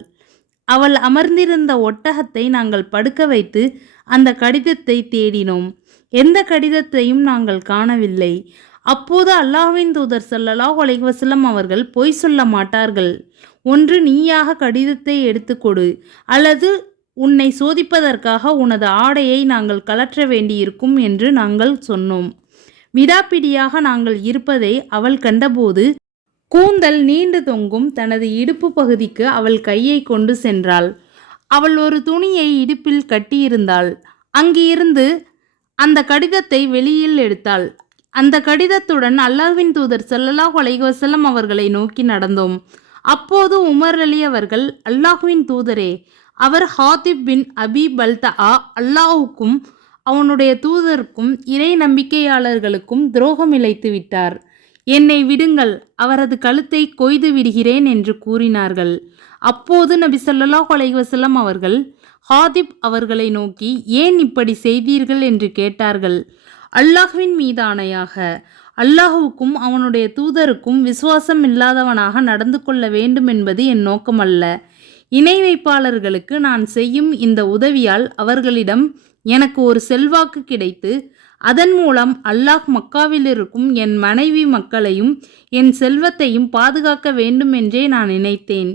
அவள் அமர்ந்திருந்த ஒட்டகத்தை நாங்கள் படுக்க வைத்து அந்த கடிதத்தை தேடினோம். எந்த கடிதத்தையும் நாங்கள் காணவில்லை. அப்போது அல்லாஹ்வின் தூதர் ஸல்லல்லாஹு அலைஹி வஸல்லம் அவர்கள் பொய் சொல்ல மாட்டார்கள். ஒன்று நீயாக கடிதத்தை எடுத்துக்கொடு, அல்லது உன்னை சோதிப்பதற்காக உனது ஆடையை நாங்கள் கலற்ற வேண்டியிருக்கும் என்று நாங்கள் சொன்னோம். விடாப்பிடியாக நாங்கள் இருப்பதை அவள் கண்டபோது கூந்தல் நீண்டு தொங்கும் தனது இடுப்பு பகுதிக்கு அவள் கையை கொண்டு சென்றாள். அவள் ஒரு துணியை இடுப்பில் கட்டியிருந்தாள். அங்கிருந்து அந்த கடிதத்தை வெளியில் எடுத்தாள். அந்த கடிதத்துடன் அல்லாஹ்வின் தூதர் ஸல்லல்லாஹு அலைஹி வஸல்லம் அவர்களை நோக்கி நடந்தோம். அப்போது உமர் அலி அவர்கள், அல்லாஹ்வின் தூதரே, அவர் ஹாதிப் பின் அபி பல்தஆ அல்லாஹுக்கும் அவனுடைய தூதருக்கும் இறை நம்பிக்கையாளர்களுக்கும் துரோகம் இழைத்து விட்டார். என்னை விடுங்கள், அவரது கழுத்தை கொய்து விடுகிறேன் என்று கூறினார்கள். அப்போது நபி ஸல்லல்லாஹு அலைஹி வஸல்லம் அவர்கள் ஹாதிப் அவர்களை நோக்கி, ஏன் இப்படி செய்தீர்கள் என்று கேட்டார்கள். அல்லாஹ்வின் மீது ஆணையாக, அல்லாஹுவுக்கும் அவனுடைய தூதருக்கும் விசுவாசம் இல்லாதவனாக நடந்து கொள்ள வேண்டும் என்பது என் நோக்கமல்ல. இணை வைப்பாளர்களுக்கு நான் செய்யும் இந்த உதவியால் அவர்களிடம் எனக்கு ஒரு செல்வாக்கு கிடைத்து, அதன் மூலம் அல்லாஹ் மக்காவில் இருக்கும் என் மனைவி மக்களையும் என் செல்வத்தையும் பாதுகாக்க வேண்டும் என்றே நான் நினைத்தேன்.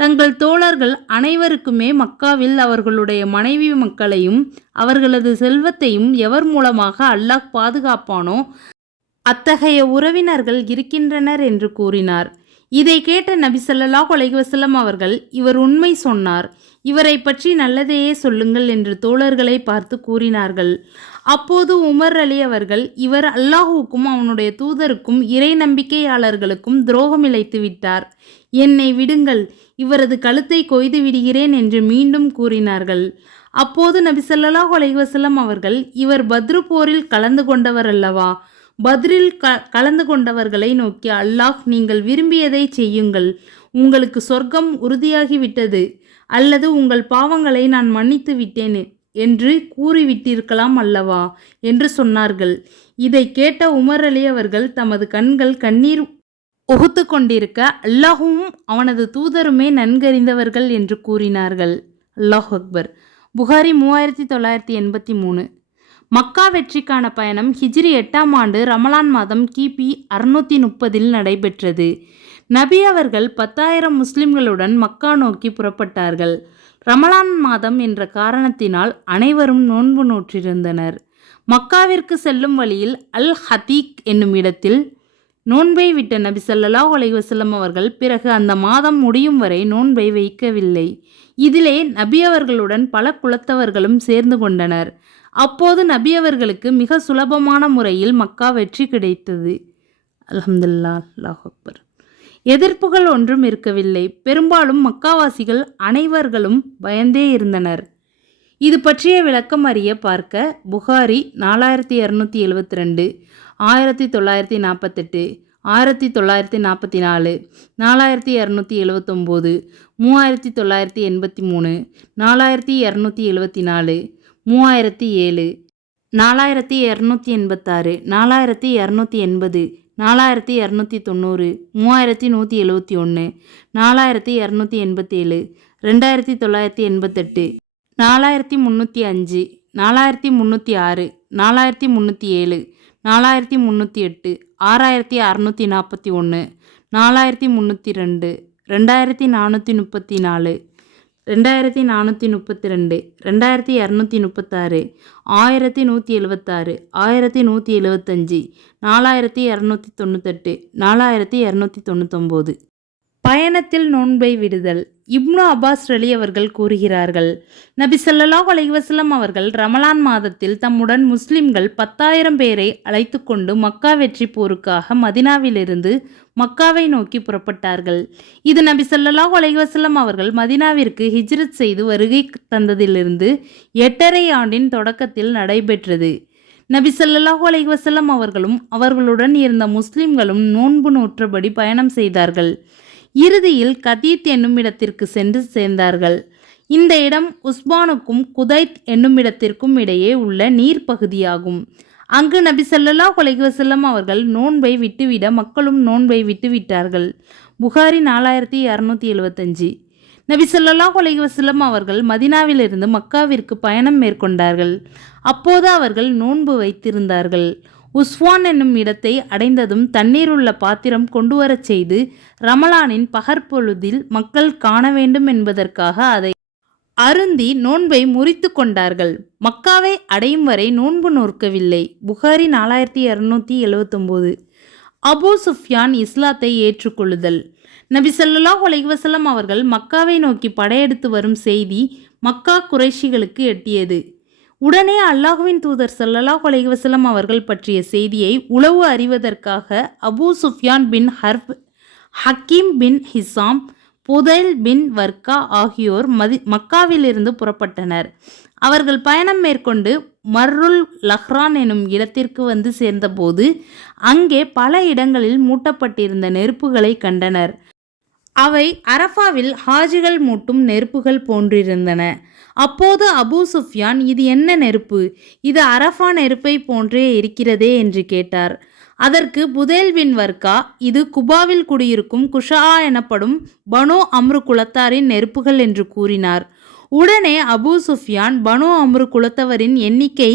தங்கள் தோழர்கள் அனைவருக்குமே மக்காவில் அவர்களுடைய மனைவி மக்களையும் அவர்களது செல்வத்தையும் எவர் மூலமாக அல்லாஹ் பாதுகாப்பானோ அத்தகைய உறவினர்கள் இருக்கின்றனர் என்று கூறினார். இதை கேட்ட நபி ஸல்லல்லாஹு அலைஹி வஸல்லம் அவர்கள், இவர் உண்மை சொன்னார், இவரை பற்றி நல்லதையே சொல்லுங்கள் என்று தோழர்களை பார்த்து கூறினார்கள். அப்போது உமர் அலி அவர்கள், இவர் அல்லாஹுவுக்கும் அவனுடைய தூதருக்கும் இறை நம்பிக்கையாளர்களுக்கும் துரோகம் இழைத்து விட்டார், என்னை விடுங்கள், இவரது கழுத்தை கொய்து விடுகிறேன் என்று மீண்டும் கூறினார்கள். அப்போது நபி ஸல்லல்லாஹு அலைஹி வஸல்லம் அவர்கள், இவர் பத்ரு போரில் கலந்து கொண்டவர் அல்லவா? பத்ரில் கலந்து கொண்டவர்களை நோக்கி அல்லாஹ், நீங்கள் விரும்பியதை செய்யுங்கள், உங்களுக்கு சொர்க்கம் உறுதியாகிவிட்டது, அல்லது உங்கள் பாவங்களை நான் மன்னித்து விட்டேன் என்று கூறிவிட்டிருக்கலாம் அல்லவா என்று சொன்னார்கள். இதை கேட்ட உமர் அலி அவர்கள் தமது கண்கள் கண்ணீர் உகுத்து கொண்டிருக்க, அல்லாஹுவும் அவனது தூதருமே நன்கறிந்தவர்கள் என்று கூறினார்கள். அல்லாஹ் அக்பர். புகாரி 3983. மக்கா வெற்றிக்கான பயணம் ஹிஜ்ரி 8ஆம் ஆண்டு ரமலான் மாதம் கிபி 630 நடைபெற்றது. நபி அவர்கள் 10,000 முஸ்லிம்களுடன் மக்கா நோக்கி புறப்பட்டார்கள். ரமலான் மாதம் என்ற காரணத்தினால் அனைவரும் நோன்பு நோற்றிருந்தனர். மக்காவிற்கு செல்லும் வழியில் அல் ஹதீக் என்னும் இடத்தில் நோன்பை விட்ட நபி ஸல்லல்லாஹு அலைஹி வஸல்லம் அவர்கள் பிறகு அந்த மாதம் முடியும் வரை நோன்பை வைக்கவில்லை. இதிலே நபி அவர்களுடன் பல குலத்தவர்களும் சேர்ந்து கொண்டனர். அப்போது நபி அவர்களுக்கு மிக சுலபமான முறையில் மக்கா வெற்றி கிடைத்தது. அல்ஹம்துலில்லாஹ். அல்லாஹ் அக்பர். எதிர்ப்புகள் ஒன்றும் இருக்கவில்லை. பெரும்பாலும் மக்காவாசிகள் அனைவர்களும் பயந்தே இருந்தனர். இது பற்றிய விளக்கம் அறிய பார்க்க புகாரி 4272, 1948, 1944, 4279, 3983, 4274, 3007, 4286, 4280, 4290, 3171, 4287, 2988, 4305, 4306, 4307, 4308, 6641, 4302, 2434, 2432, 2236, 1176, 1175, 4298, 4299. பயணத்தில் நோன்பை விடுதல். இப்னு அப்பாஸ் ரலி அவர்கள் கூறுகிறார்கள், நபி ஸல்லல்லாஹு அலைஹி வஸல்லம் அவர்கள் ரமலான் மாதத்தில் தம்முடன் முஸ்லிம்கள் 10,000 பேரை அழைத்து கொண்டு மக்கா வெற்றி போருக்காக மதினாவிலிருந்து மக்காவை நோக்கி புறப்பட்டார்கள். இது நபி ஸல்லல்லாஹு அலைஹி வஸல்லம் அவர்கள் மதினாவிற்கு ஹிஜ்ரத் செய்து வருகை தந்ததிலிருந்து 8½ ஆண்டின் தொடக்கத்தில் நடைபெற்றது. நபி ஸல்லல்லாஹு அலைஹி வஸல்லம் அவர்களும் அவர்களுடன் இருந்த முஸ்லிம்களும் நோன்பு நோற்றபடி பயணம் செய்தார்கள். இறுதியில் கதீத் என்னும் இடத்திற்கு சென்று சேர்ந்தார்கள். இந்த இடம் உஸ்பானுக்கும் குதைத் என்னும் இடத்திற்கும் இடையே உள்ள நீர்ப்பகுதியாகும். அங்கு நபி ஸல்லல்லாஹு அலைஹி வஸல்லம் அவர்கள் நோன்பை விட்டுவிட மக்களும் நோன்பை விட்டுவிட்டார்கள். புகாரி 4275. நபி ஸல்லல்லாஹு அலைஹி வஸல்லம் அவர்கள் மதினாவிலிருந்து மக்காவிற்கு பயணம் மேற்கொண்டார்கள். அப்போது அவர்கள் நோன்பு வைத்திருந்தார்கள். உஸ்வான் என்னும் இடத்தை அடைந்ததும் தண்ணீர் உள்ள பாத்திரம் கொண்டு வரச் செய்து ரமலானின் பகற்பொழுதில் மக்கள் காண வேண்டும் என்பதற்காக அதை அருந்தி நோன்பை முறித்து கொண்டார்கள். மக்காவை அடையும் வரை நோன்பு நோற்கவில்லை. புகாரி 4279. அபூ சுஃப்யான் இஸ்லாத்தை ஏற்றுக்கொள்ளுதல். நபி ஸல்லல்லாஹு அலைஹி வஸல்லம் அவர்கள் மக்காவை நோக்கி படையெடுத்து வரும் செய்தி மக்கா குறைஷிகளுக்கு எட்டியது. உடனே அல்லாஹ்வின் தூதர் ஸல்லல்லாஹு அலைஹி வஸல்லம் அவர்கள் பற்றிய செய்தியை உளவு அறிவதற்காக Abu Sufyan bin Harb, Hakeem bin Hisham, Budail bin Warqa ஆகியோர் மக்காவிலிருந்து புறப்பட்டனர். அவர்கள் பயணம் மேற்கொண்டு மர்ருல் லஹ்ரான் எனும் இடத்திற்கு வந்து சேர்ந்தபோது அங்கே பல இடங்களில் மூட்டப்பட்டிருந்த நெருப்புகளை கண்டனர். அவை அரஃபாவில் ஹாஜிகள் மூட்டும் நெருப்புகள் போன்றிருந்தன. அப்போது அபூ சுஃப்யான், இது என்ன நெருப்பு? இது அரஃபா நெருப்பை போன்றே இருக்கிறதே என்று கேட்டார். அதற்கு புதைல் பின் வர்கா, இது குபாவில் குடியிருக்கும் குஷா எனப்படும் பனு அம்ரு குலத்தாரின் நெருப்புகள் என்று கூறினார். உடனே அபூ சுஃப்யான், பனு அம்ரு குலத்தவரின் எண்ணிக்கை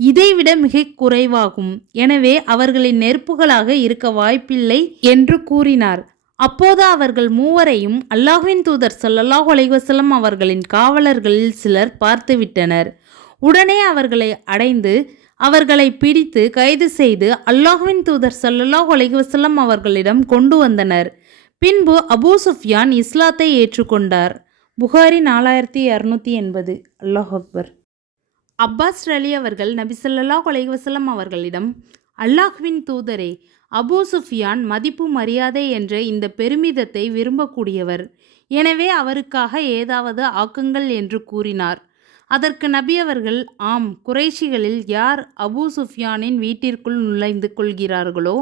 இதைவிட மிக குறைவாகும், எனவே அவர்களின் நெருப்புகளாக இருக்க வாய்ப்பில்லை என்று கூறினார். அப்போது அவர்கள் மூவரையும் அல்லாஹ்வின் தூதர் ஸல்லல்லாஹு அலைஹி வஸல்லம் அவர்களின் காவலர்களில் சிலர் பார்த்துவிட்டனர். உடனே அவர்களை அடைந்து அவர்களை பிடித்து கைது செய்து அல்லாஹ்வின் தூதர் ஸல்லல்லாஹு அலைஹி வஸல்லம் அவர்களிடம் கொண்டு வந்தனர். பின்பு அபூ சுஃப்யான் இஸ்லாத்தை ஏற்றுக்கொண்டார். புகாரி 4280. அல்லாஹ் அக்பர். அப்பாஸ் அலி அவர்கள் நபி ஸல்லல்லாஹு அலைஹி வஸல்லம் அவர்களிடம், அல்லாஹ்வின் தூதரே, அபூ சுஃப்யான் மதிப்பு மரியாதை என்ற இந்த பெருமிதத்தை விரும்பக்கூடியவர், எனவே அவருக்காக ஏதாவது ஆக்குங்கள் என்று கூறினார். அதற்கு நபி அவர்கள், ஆம், குறைஷிகளில் யார் அபூ சுஃப்யானின் வீட்டிற்குள் நுழைந்து கொள்கிறார்களோ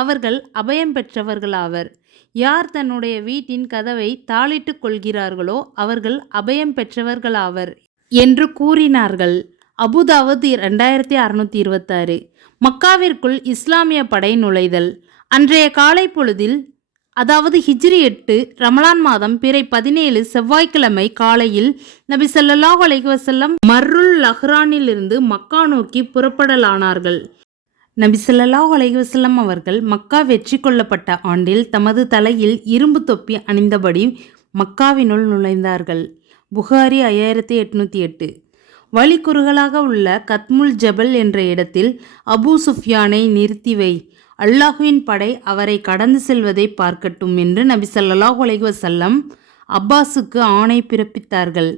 அவர்கள் அபயம் பெற்றவர்களாவர். யார் தன்னுடைய வீட்டின் கதவை தாளிட்டு கொள்கிறார்களோ அவர்கள் அபயம் பெற்றவர்களாவர் என்று கூறினார்கள். அபுதாவத் 2626. மக்காவிற்குள் இஸ்லாமிய படை நுழைதல். அன்றைய காலை பொழுதில், அதாவது ஹிஜ்ரி 8 ரமலான் மாதம் பிறை 17 செவ்வாய்க்கிழமை காலையில் நபி ஸல்லல்லாஹு அலைஹி வஸல்லம் மர்ருல் லஹ்ரானிலிருந்து மக்கா நோக்கி புறப்படலானார்கள். நபி ஸல்லல்லாஹு அலைஹி வஸல்லம் அவர்கள் மக்கா வெற்றி கொள்ளப்பட்ட ஆண்டில் தமது தலையில் இரும்பு தொப்பி அணிந்தபடி மக்காவினுள் நுழைந்தார்கள். புகாரி 5808. வழிக்குறுகலாக உள்ள கத்முல் ஜபல் என்ற இடத்தில் அபூ சுஃப்யானை நிறுத்தி வை, அல்லாஹ்வின் படை அவரை கடந்து செல்வதை பார்க்கட்டும் என்று நபி ஸல்லல்லாஹு அலைஹி வஸல்லம் அப்பாஸுக்கு ஆணை பிறப்பித்தார்கள்.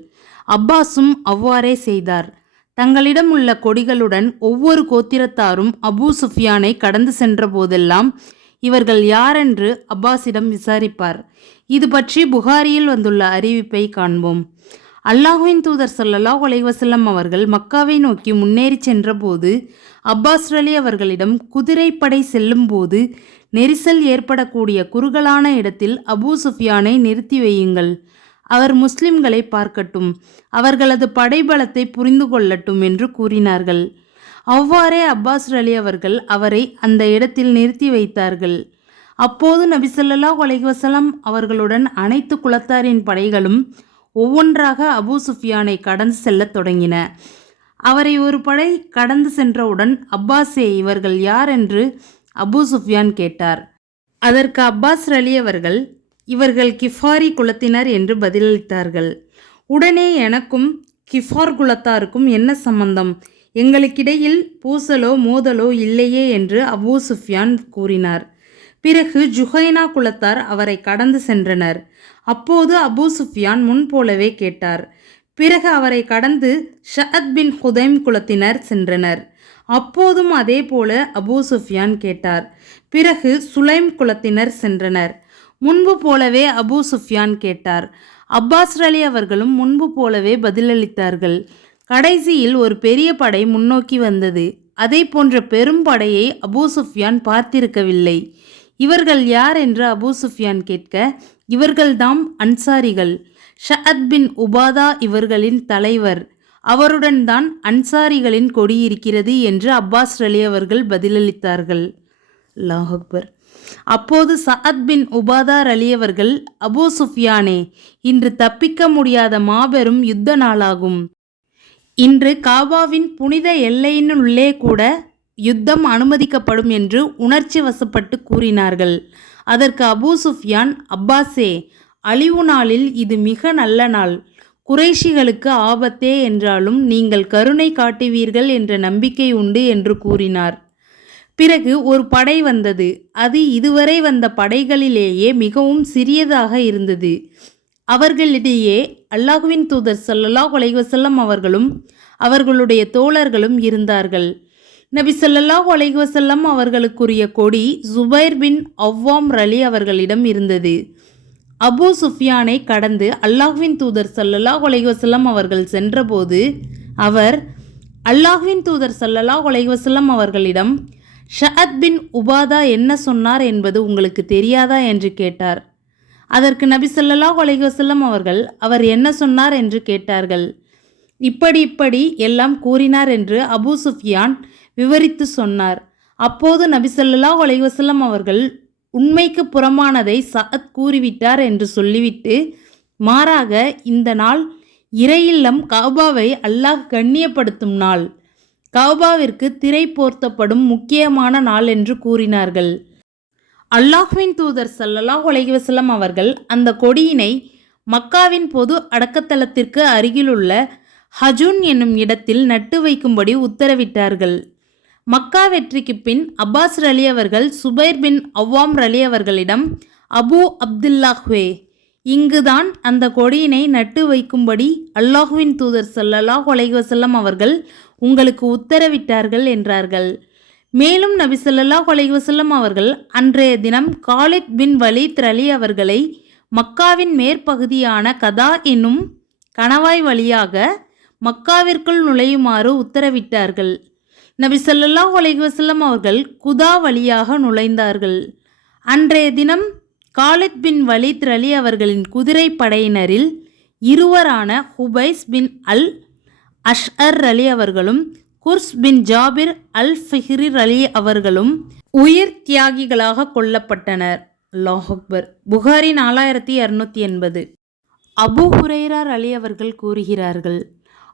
அப்பாஸும் அவ்வாறே செய்தார். தங்களிடம் உள்ள கொடிகளுடன் ஒவ்வொரு கோத்திரத்தாரும் அபூ சுஃப்யானை கடந்து சென்ற போதெல்லாம் இவர்கள் யாரென்று அப்பாஸிடம் விசாரிப்பார். இது பற்றி புகாரியில் வந்துள்ள அறிவிப்பை காண்போம். அல்லாஹ்வின் தூதர் ஸல்லல்லாஹு அலைஹி வஸல்லம் அவர்கள் மக்காவை நோக்கி முன்னேறி சென்றபோது அப்பாஸ் அலி அவர்களிடம், குதிரைப்படை செல்லும் போது நெரிசல் ஏற்படக்கூடிய குறுகலான இடத்தில் அபூ சுஃப்யானை நிறுத்தி வையுங்கள். அவர் முஸ்லிம்களை பார்க்கட்டும், அவர்களது படைபலத்தை புரிந்து கொள்ளட்டும் என்று கூறினார்கள். அவ்வாறே அப்பாஸ் அலி அவர்கள் அவரை அந்த இடத்தில் நிறுத்தி வைத்தார்கள். அப்போது நபி ஸல்லல்லாஹு அலைஹி வஸல்லம் அவர்களுடன் அனைத்து குலத்தாரின் படைகளும் ஒவ்வொன்றாக அபூ சுஃப்யானை கடந்து செல்லத் தொடங்கின. அவரை ஒரு படை கடந்து சென்றவுடன், அப்பாஸே, இவர்கள் யார் என்று அபூ சுஃப்யான் கேட்டார். அதற்கு அப்பாஸ் அலி அவர்கள், இவர்கள் கிஃபாரி குலத்தினர் என்று பதிலளித்தார்கள். உடனே, எனக்கும் கிஃபார் குலத்தாருக்கும் என்ன சம்பந்தம்? எங்களுக்கிடையில் பூசலோ மோதலோ இல்லையே என்று அபூ சுஃப்யான் கூறினார். பிறகு ஜுஹைனா குலத்தார் அவரை கடந்து சென்றனர். அப்போது அபூ சுஃப்யான் முன்போலவே கேட்டார். பிறகு அவரை கடந்து ஷஅத் பின் ஹுதைம் குலத்தினர் சென்றனர். அப்போதும் அதே போல அபூ சுஃப்யான் கேட்டார். பிறகு சுலைம் குலத்தினர் சென்றனர். முன்பு போலவே அபூ சுஃப்யான் கேட்டார். அப்பாஸ் அலி அவர்களும் முன்பு போலவே பதிலளித்தார்கள். கடைசியில் ஒரு பெரிய படை முன்னோக்கி வந்தது. அதை போன்ற பெரும் படையை அபூ சுஃப்யான் பார்த்திருக்கவில்லை. இவர்கள் யார் என்று அபூ சுஃப்யான் கேட்க, இவர்கள்தாம் அன்சாரிகள். ஷஅத் பின் உபாதா இவர்களின் தலைவர். அவருடன் தான் அன்சாரிகளின் கொடி இருக்கிறது என்று அப்பாஸ் அலி அவர்கள் பதிலளித்தார்கள். அல்லாஹ் அக்பர். அப்போது சஅத் பின் உபாதா அலி அவர்கள், அபூ சுஃப்யானே, இன்று தப்பிக்க முடியாத மாபெரும் யுத்த நாளாகும். இன்று காபாவின் புனித எல்லையினுள்ளே கூட யுத்தம் அனுமதிக்கப்படும் என்று உணர்ச்சி வசப்பட்டு கூறினார்கள். அதற்கு அபூ சுஃப்யான், அப்பாஸே, அழிவு நாளில் இது மிக நல்ல நாள். குறைஷிகளுக்கு ஆபத்தே என்றாலும் நீங்கள் கருணை காட்டுவீர்கள் என்ற நம்பிக்கை உண்டு என்று கூறினார். பிறகு ஒரு படை வந்தது. அது இதுவரை வந்த படைகளிலேயே மிகவும் சிறியதாக இருந்தது. அவர்களிடையே அல்லாஹ்வின் தூதர் ஸல்லல்லாஹு அலைஹி வஸல்லம் அவர்களும் அவர்களுடைய தோழர்களும் இருந்தார்கள். நபி ஸல்லல்லாஹு அலைஹி வஸல்லம் அவர்களுக்குரிய கொடி ஜுபைர் பின் அவ்வாம் ரலி அவர்களிடம் இருந்தது. அபூ சுஃப்யானை கடந்து அல்லாஹ்வின் தூதர் ஸல்லல்லாஹு அலைஹி வஸல்லம் அவர்கள் சென்றபோது அவர் அல்லாஹ்வின் தூதர் ஸல்லல்லாஹு அலைஹி வஸல்லம் அவர்களிடம், ஷஅத் பின் உபாதா என்ன சொன்னார் என்பது உங்களுக்கு தெரியாதா என்று கேட்டார். அதற்கு நபி ஸல்லல்லாஹு அலைஹி வஸல்லம் அவர்கள், அவர் என்ன சொன்னார் என்று கேட்டார்கள். இப்படி எல்லாம் கூறினார் என்று அபூ சுஃபியான் விவரித்து சொன்னார். அப்போது நபி ஸல்லல்லாஹு அலைஹி வஸல்லம் அவர்கள் உண்மைக்கு புறமானதை சஅத் கூறிவிட்டார் என்று சொல்லிவிட்டு, மாறாக இந்த நாள் இறையில்லம் கஅபாவை அல்லாஹ் கண்ணியப்படுத்தும் நாள், கஅபாவிற்கு திரை போர்த்தப்படும் முக்கியமான நாள் என்று கூறினார்கள். அல்லாஹ்வின் தூதர் ஸல்லல்லாஹு அலைஹி வஸல்லம் அவர்கள் அந்த கொடியினை மக்காவின் பொது அடக்கத்தலத்திற்கு அருகிலுள்ள ஹஜூன் என்னும் இடத்தில் நட்டு வைக்கும்படி உத்தரவிட்டார்கள். மக்கா வெற்றிக்கு பின் அப்பாஸ் ரலி அவர்கள் சுபைர் பின் அவ்வாம் ரலி அவர்களிடம், அபூ அப்துல்லாஹ்வே, இங்குதான் அந்த கொடியினை நட்டு வைக்கும்படி அல்லாஹ்வின் தூதர் ஸல்லல்லாஹு அலைஹி வஸல்லம் அவர்கள் உங்களுக்கு உத்தரவிட்டார்கள் என்றார்கள். மேலும் நபி ஸல்லல்லாஹு அலைஹி வஸல்லம் அவர்கள் அன்றைய தினம் காலித் பின் வலீத் ரலி அவர்களை மக்காவின் மேற்பகுதியான கதா என்னும் கணவாய் வழியாக மக்காவிற்குள் நுழையுமாறு உத்தரவிட்டார்கள். நபி ஸல்லல்லாஹு அலைஹி வஸல்லம் அவர்கள் குதா வழியாக நுழைந்தார்கள். அன்றைய தினம் காலித் பின் வலீத் ரலி அவர்களின் குதிரை படையினரில் இருவரான ஹுபைஸ் பின் அல் அஷ்அர் ரலி அவர்களும் குர்ஸ் பின் ஜாபிர் அல் ஃபிஹ்ரி ரலி அவர்களும் உயிர் தியாகிகளாக கொல்லப்பட்டனர். அல்லாஹ் அக்பர். புகாரி 4280. அபூ ஹுரைரா ரலி அவர்கள் கூறுகிறார்கள்,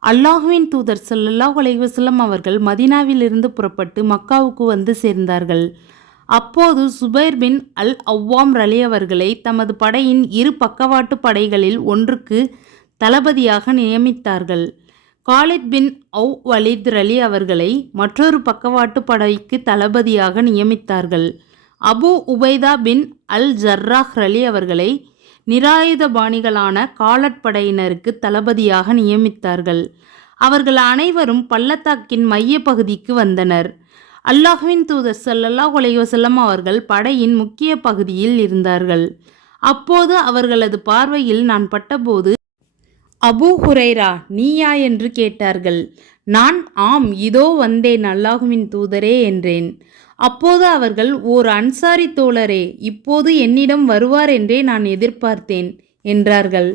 அல்லாஹுவின் தூதர் ஸல்லல்லாஹு அலைஹி வஸல்லம் அவர்கள் மதீனாவிலிருந்து புறப்பட்டு மக்காவுக்கு வந்து சேர்ந்தார்கள். அப்போது சுபைர் பின் அல் அவ்வாம் ரலி அவர்களை தமது படையின் இரு பக்கவாட்டு படைகளில் ஒன்றுக்கு தளபதியாக நியமித்தார்கள். காலித் பின் அவு வலீத் ரலி அவர்களை மற்றொரு பக்கவாட்டு படைக்கு தளபதியாக நியமித்தார்கள். அபு உபைதா பின் அல் ஜர்ராஹ் ரலி அவர்களை நிராயுதபாணிகளான காலட்படையினருக்கு தளபதியாக நியமித்தார்கள். அவர்கள் அனைவரும் பள்ளத்தாக்கின் மைய பகுதிக்கு வந்தனர். அல்லாஹ்வின் தூதர் ஸல்லல்லாஹு அலைஹி வஸல்லம் அவர்கள் படையின் முக்கிய பகுதியில் இருந்தார்கள். அப்போது அவர்களது பார்வையில் நான் பட்டபோது, அபூ ஹுரைரா, நீயா என்று கேட்டார்கள். நான், ஆம், இதோ வந்தேன் அல்லாஹுவின் தூதரே என்றேன். அப்போது அவர்கள், ஓர் அன்சாரி தோழரே, இப்போது என்னிடம் வருவார் என்றே நான் எதிர்பார்த்தேன் என்றார்கள்.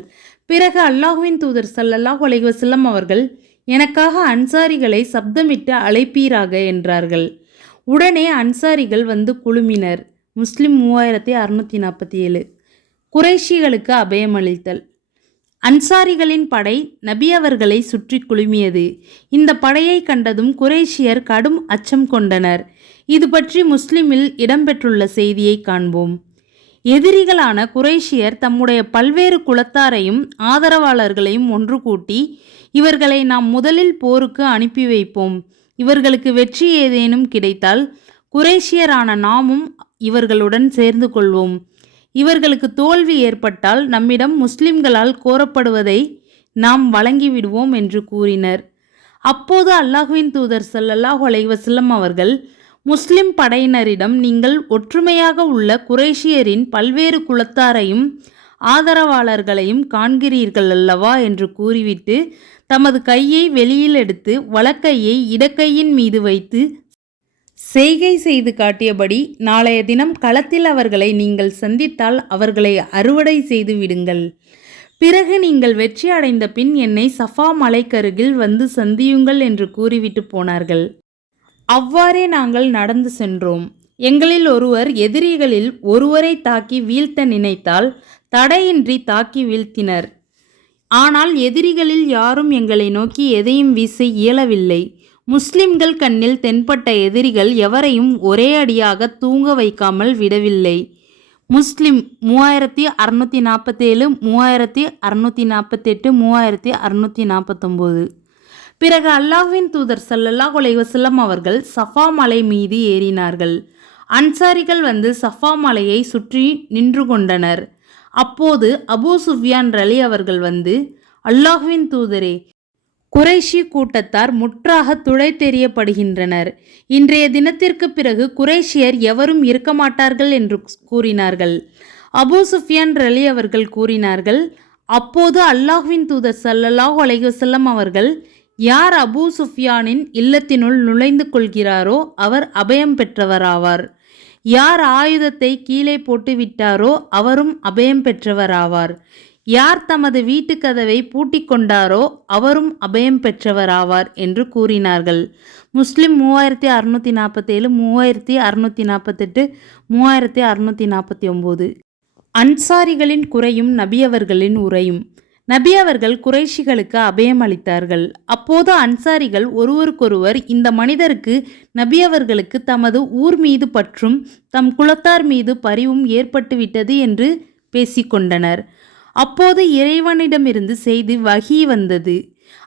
பிறகு அல்லாஹுவின் தூதர் ஸல்லல்லாஹு அலைஹி வஸல்லம் அவர்கள், எனக்காக அன்சாரிகளை சப்தமிட்டு அழைப்பீராக என்றார்கள். உடனே அன்சாரிகள் வந்து குழுமினர். முஸ்லிம் 3647. குறைஷிகளுக்கு அபயமளித்தல். அன்சாரிகளின் படை நபி அவர்களை சுற்றி குழுமியது. இந்த படையை கண்டதும் குறைஷியர் கடும் அச்சம் கொண்டனர். இது பற்றி முஸ்லிமில் இடம்பெற்றுள்ள செய்தியை காண்போம். எதிரிகளான குறைஷியர் தம்முடைய பல்வேறு குலத்தாரையும் ஆதரவாளர்களையும் ஒன்று கூட்டி, இவர்களை நாம் முதலில் போருக்கு அனுப்பி வைப்போம். இவர்களுக்கு வெற்றி ஏதேனும் கிடைத்தால் குறைஷியரான நாமும் இவர்களுடன் சேர்ந்து கொள்வோம். இவர்களுக்கு தோல்வி ஏற்பட்டால் நம்மிடம் முஸ்லிம்களால் கோரப்படுவதை நாம் வழங்கிவிடுவோம் என்று கூறினர். அப்போது அல்லாஹ்வின் தூதர் ஸல்லல்லாஹு அலைஹி வஸல்லம் அவர்கள், முஸ்லிம் படையினரிடம் நீங்கள் ஒற்றுமையாக உள்ள குறைஷியரின் பல்வேறு குலத்தாரையும் ஆதரவாளர்களையும் காண்கிறீர்கள் அல்லவா என்று கூறிவிட்டு தமது கையை வெளியில் எடுத்து வலக்கையை இடக்கையின் மீது வைத்து செய்கை செய்து காட்டியபடி, நாளைய தினம் களத்தில் அவர்களை நீங்கள் சந்தித்தால் அவர்களை அறுவடை செய்து விடுங்கள். பிறகு நீங்கள் வெற்றி அடைந்த பின் என்னை சஃபா மலைக்கருகில் வந்து சந்தியுங்கள் என்று கூறிவிட்டு போனார்கள். அவ்வாறே நாங்கள் நடந்து சென்றோம். எங்களில் ஒருவர் எதிரிகளில் ஒருவரை தாக்கி வீழ்த்த நினைத்தால் தடையின்றி தாக்கி வீழ்த்தினர். ஆனால் எதிரிகளில் யாரும் எங்களை நோக்கி எதையும் வீச இயலவில்லை. முஸ்லிம்கள் கண்ணில் தென்பட்ட எதிரிகள் எவரையும் ஒரே அடியாக தூங்க வைக்காமல் விடவில்லை. முஸ்லிம் 3647, 3648, 3649. பிறகு அல்லாஹ்வின் தூதர் ஸல்லல்லாஹு அலைஹி வஸல்லம் அவர்கள் சஃபா மலை மீது ஏறினார்கள். அன்சாரிகள் வந்து சஃபா மலையை சுற்றி நின்று கொண்டனர். அப்போது அபூ சுஃபியான் ரலி அவர்கள் வந்து, அல்லாஹ்வின் தூதரே, குறைஷி கூட்டத்தார் முற்றாக துடை தெரியப்படுகின்றனர். இன்றைய தினத்திற்கு பிறகு குறைஷியர் எவரும் இருக்க மாட்டார்கள் என்று கூறினார்கள். அபூ சுஃபியான் ரலி அவர்கள் கூறினார்கள், அப்போது அல்லாஹ்வின் தூதர் ஸல்லல்லாஹு அலைஹி வஸல்லம் அவர்கள், யார் அபூ சுஃபியானின் இல்லத்தினுள் நுழைந்து கொள்கிறாரோ அவர் அபயம் பெற்றவராவார். யார் ஆயுதத்தை கீழே போட்டு விட்டாரோ அவரும் அபயம் பெற்றவராவார். யார் தமது வீட்டு கதவை பூட்டிக் கொண்டாரோ அவரும் அபயம் பெற்றவராவார் என்று கூறினார்கள். முஸ்லிம் 3647, 3648, 3649. அன்சாரிகளின் குறையும் நபி அவர்களின் உரையும். நபி அவர்கள் குறைஷிகளுக்கு அபயம் அளித்தார்கள். அப்போது அன்சாரிகள் ஒருவருக்கொருவர், இந்த மனிதருக்கு நபி அவர்களுக்கு தமது ஊர் மீது பற்றும் தம் குலத்தார் மீது பரிவும் ஏற்பட்டுவிட்டது என்று பேசிக்கொண்டனர். அப்போது இறைவனிடமிருந்து செய்தி வஹி வந்தது.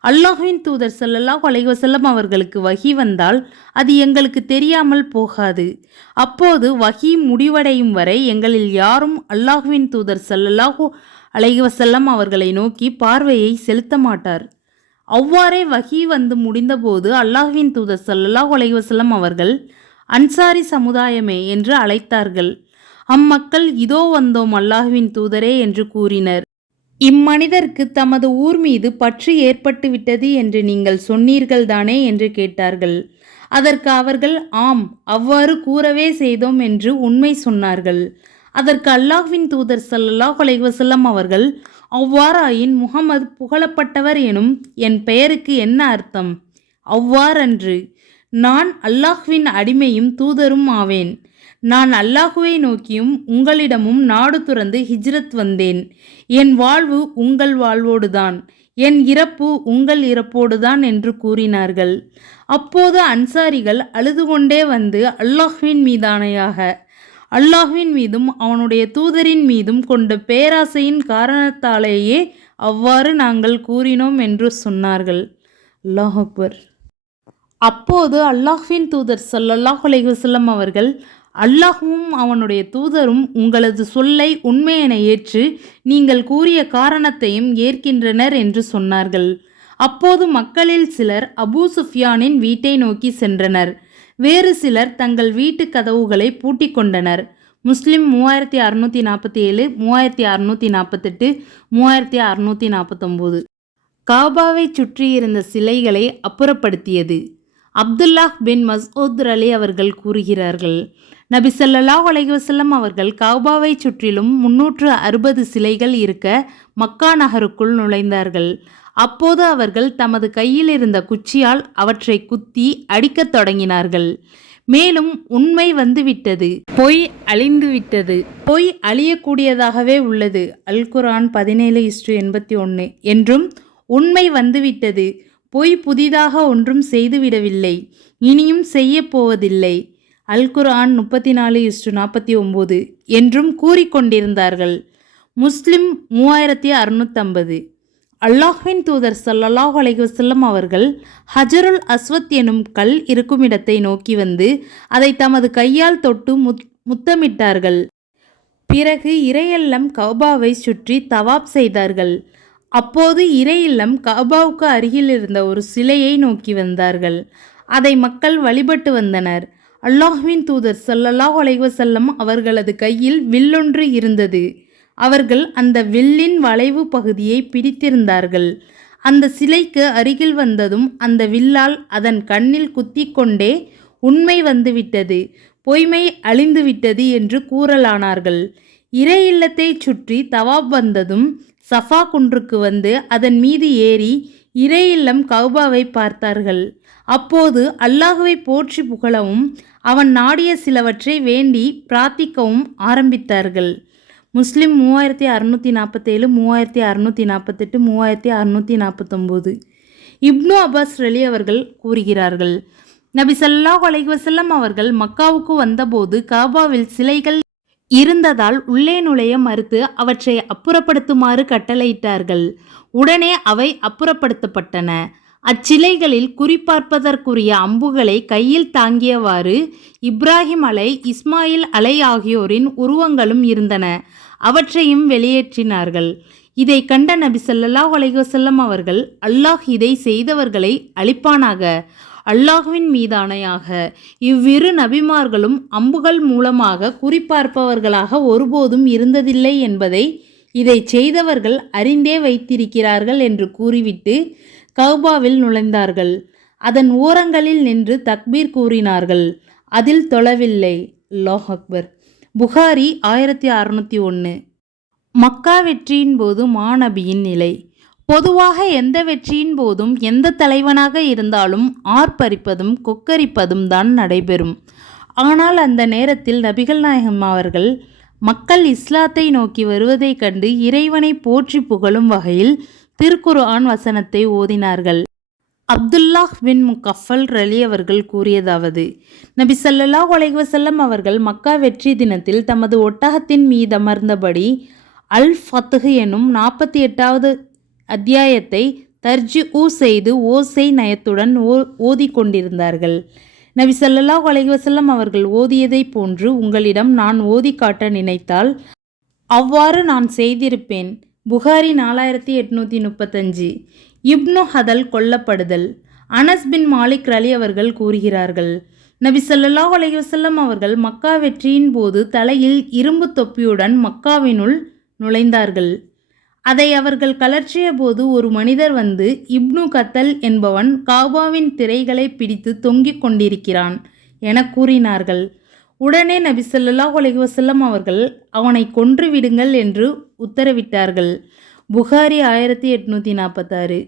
அல்லாஹ்வின் தூதர் ஸல்லல்லாஹு அலைஹி வஸல்லம் அவர்களுக்கு வஹி வந்தால் அது எங்களுக்கு தெரியாமல் போகாது. அப்போது வஹி முடிவடையும் வரை எங்களில் யாரும் அல்லாஹ்வின் தூதர் ஸல்லல்லாஹு அலைஹி வஸல்லம் அவர்களை நோக்கி பார்வையை செலுத்த மாட்டார். அவ்வாறே வஹி வந்து முடிந்தபோது அல்லாஹ்வின் தூதர் ஸல்லல்லாஹு அலைஹி வஸல்லம் அவர்கள் அன்சாரி சமுதாயமே என்று அழைத்தார்கள். அம்மக்கள் இதோ வந்தோம் அல்லாஹ்வின் தூதரே என்று கூறினர். இம்மனிதருக்கு தமது ஊர் மீது பற்று ஏற்பட்டுவிட்டது என்று நீங்கள் சொன்னீர்கள்தானே என்று கேட்டார்கள். அதற்கு அவர்கள் ஆம், அவ்வாறு கூறவே செய்தோம் என்று உண்மை சொன்னார்கள். அதற்கு அல்லாஹ்வின் தூதர் ஸல்லல்லாஹு அலைஹி வஸல்லம் அவர்கள், அவ்வாறாயின் முஹம்மது புகழப்பட்டவர் எனும் என் பெயருக்கு என்ன அர்த்தம்? அவ்வாறன்று, நான் அல்லாஹ்வின் அடிமையும் தூதரும் ஆவேன். நான் அல்லாஹுவை நோக்கியும் உங்களிடமும் நாடு துறந்து ஹிஜ்ரத் வந்தேன். என் வாழ்வு உங்கள் வாழ்வோடுதான், என் இறப்பு உங்கள் இறப்போடுதான் என்று கூறினார்கள். அப்போது அன்சாரிகள் அழுது கொண்டே வந்து, அல்லாஹ்வின் மீதானையாக, அல்லாஹ்வின் மீதும் அவனுடைய தூதரின் மீதும் கொண்ட பேராசையின் காரணத்தாலேயே அவ்வாறு நாங்கள் கூறினோம் என்று சொன்னார்கள். அல்லாஹ் அக்பர். அப்போது அல்லாஹ்வின் தூதர் ஸல்லல்லாஹு அலைஹி வஸல்லம் அவர்கள், அல்லாஹ்வும் அவனுடைய தூதரும் உங்களது சொல்லை உண்மை என ஏற்று நீங்கள் கூறிய காரணத்தையும் ஏற்கின்றனர் என்று சொன்னார்கள். அப்போது மக்களில் சிலர் அபூ சுஃப்யானின் வீட்டை நோக்கி சென்றனர். வேறு சிலர் தங்கள் வீட்டு கதவுகளை பூட்டிக் கொண்டனர். முஸ்லிம் 3647, 3648, 3649. காபாவை சுற்றியிருந்த சிலைகளை அப்புறப்படுத்தியது. அப்துல்லாஹ் பின் மஸ்ஊத் அலி அவர்கள் கூறுகிறார்கள், நபி ஸல்லல்லாஹு அலைஹி வஸல்லம் அவர்கள் கஅபாவை சுற்றிலும் 360 சிலைகள் இருக்க மக்கா நகருக்குள் நுழைந்தார்கள். அப்போது அவர்கள் தமது கையில் இருந்த குச்சியால் அவற்றை குத்தி அடிக்கத் தொடங்கினார்கள். மேலும் உண்மை வந்துவிட்டது, பொய் அழிந்துவிட்டது, பொய் அழியக்கூடியதாகவே உள்ளது, அல் குர்ஆன் 17:81 என்றும், உண்மை வந்துவிட்டது, பொய் புதிதாக ஒன்றும் செய்துவிடவில்லை, இனியும் செய்யப்போவதில்லை, அல் குர்ஆன் 34:49 என்றும் கூறிக்கொண்டிருந்தார்கள். முஸ்லிம் 3650. அல்லாஹ்வின் தூதர் ஸல்லல்லாஹு அலைஹி வஸல்லம் அவர்கள் ஹஜருல் அஸ்வத் எனும் கல் இருக்குமிடத்தை நோக்கி வந்து அதை தமது கையால் தொட்டு முத்தமிட்டார்கள். பிறகு இறையல்லம் கஅபாவை சுற்றி தவாப் செய்தார்கள். அப்போது இறையில்லம் கஅபாவுக்கு அருகில் இருந்த ஒரு சிலையை நோக்கி வந்தார்கள். அதை மக்கள் வழிபட்டு வந்தனர். அல்லாஹ்வின் தூதர் ஸல்லல்லாஹு அலைஹி வஸல்லம் அவர்களது கையில் வில்லொன்று இருந்தது. அவர்கள் அந்த வில்லின் வளைவு பகுதியை பிடித்திருந்தார்கள். அந்த சிலைக்கு அருகில் வந்ததும் அந்த வில்லால் அதன் கண்ணில் குத்திக்கொண்டே, உண்மை வந்துவிட்டது, பொய்மை அழிந்துவிட்டது என்று கூறலானார்கள். இறை இல்லத்தை சுற்றி தவாப் வந்ததும் சஃபா குன்றுக்கு வந்து அதன் மீது ஏறி இறை இல்லம் கஅபாவை பார்த்தார்கள். அப்போது அல்லாஹுவை போற்றி புகழவும் அவன் நாடிய சிலவற்றை வேண்டி பிரார்த்திக்கவும் ஆரம்பித்தார்கள். முஸ்லிம் 3647, 3648, 3649. இப்னு அப்பாஸ் ரலி அவர்கள் கூறுகிறார்கள், நபி ஸல்லல்லாஹு அலைஹி வஸல்லம் அவர்கள் மக்காவுக்கு வந்தபோது கஅபாவில் சிலைகள் இருந்ததால் உள்ளே நுழைய மறுத்து அவற்றை அப்புறப்படுத்துமாறு கட்டளையிட்டார்கள். உடனே அவை அப்புறப்படுத்தப்பட்டன. அச்சிலைகளில் குறிப்பார்ப்பதற்குரிய அம்புகளை கையில் தாங்கியவாறு இப்ராஹிம் அலை, இஸ்மாயில் அலை ஆகியோரின் உருவங்களும் இருந்தன. அவற்றையும் வெளியேற்றினார்கள். இதை கண்ட நபி ஸல்லல்லாஹு அலைஹி வஸல்லம் அவர்கள், அல்லாஹ் இதை செய்தவர்களை அழிப்பானாக, அல்லாஹ்வின் மீதானையாக, இவ்விரு நபிமார்களும் அம்புகள் மூலமாக குறிப்பார்ப்பவர்களாக ஒருபோதும் இருந்ததில்லை என்பதை இதை செய்தவர்கள் அறிந்தே வைத்திருக்கிறார்கள் என்று கூறிவிட்டு கஅபாவில் நுழைந்தார்கள். அதன் ஓரங்களில் நின்று தக்பீர் கூறினார்கள். அதில் தொழவில்லை. அல்லாஹ் அக்பர். புகாரி 1601. மக்கா வெற்றியின் போது மாநபியின் நிலை. பொதுவாக எந்த வெற்றியின் போதும் எந்த தலைவனாக இருந்தாலும் ஆர்ப்பரிப்பதும் கொக்கரிப்பதும் தான் நடைபெறும். ஆனால் அந்த நேரத்தில் நபிகள் நாயகம் அவர்கள் மக்கள் இஸ்லாத்தை நோக்கி வருவதைக் கண்டு இறைவனை போற்றி புகழும் வகையில் திருக்குர்ஆன் வசனத்தை ஓதினார்கள். அப்துல்லாஹ் பின் முகஃபல் ரலி அவர்கள் கூறியதாவது: நபி ஸல்லல்லாஹு அலைஹி வஸல்லம் அவர்கள் மக்கா வெற்றி தினத்தில் தமது ஒட்டகத்தின் மீதமர்ந்தபடி அல் ஃபத்ஹ் எனும் 48வது அத்தியாயத்தை தர்ஜிஉ செய்து ஓசை நயத்துடன் ஓதிக்கொண்டிருந்தார்கள். நபி ஸல்லல்லாஹு அலைஹி வஸல்லம் அவர்கள் ஓதியதை போன்று உங்களிடம் நான் ஓதி காட்ட நினைத்தால் அவ்வாறு நான் செய்திருப்பேன். புகாரி 4835. இப்னு ஹதல் கொல்லப்படுதல். அனஸ் பின் மாலிக் ரலி அவர்கள் கூறுகிறார்கள், நபி ஸல்லல்லாஹு அலைஹி வஸல்லம் அவர்கள் மக்கா வெற்றியின் போது தலையில் இரும்பு தொப்பியுடன் மக்காவினுள் நுழைந்தார்கள். அதை அவர்கள் கலற்றிய போது ஒரு மனிதர் வந்து, இப்னு கத்தல் என்பவன் காபாவின் திரைகளை பிடித்து தொங்கிக் கொண்டிருக்கிறான் என கூறினார்கள். உடனே நபி ஸல்லல்லாஹு அலைஹி வஸல்லம் அவர்கள் அவனை கொன்று விடுங்கள் என்று உத்தரவிட்டார்கள். புகாரி 1846.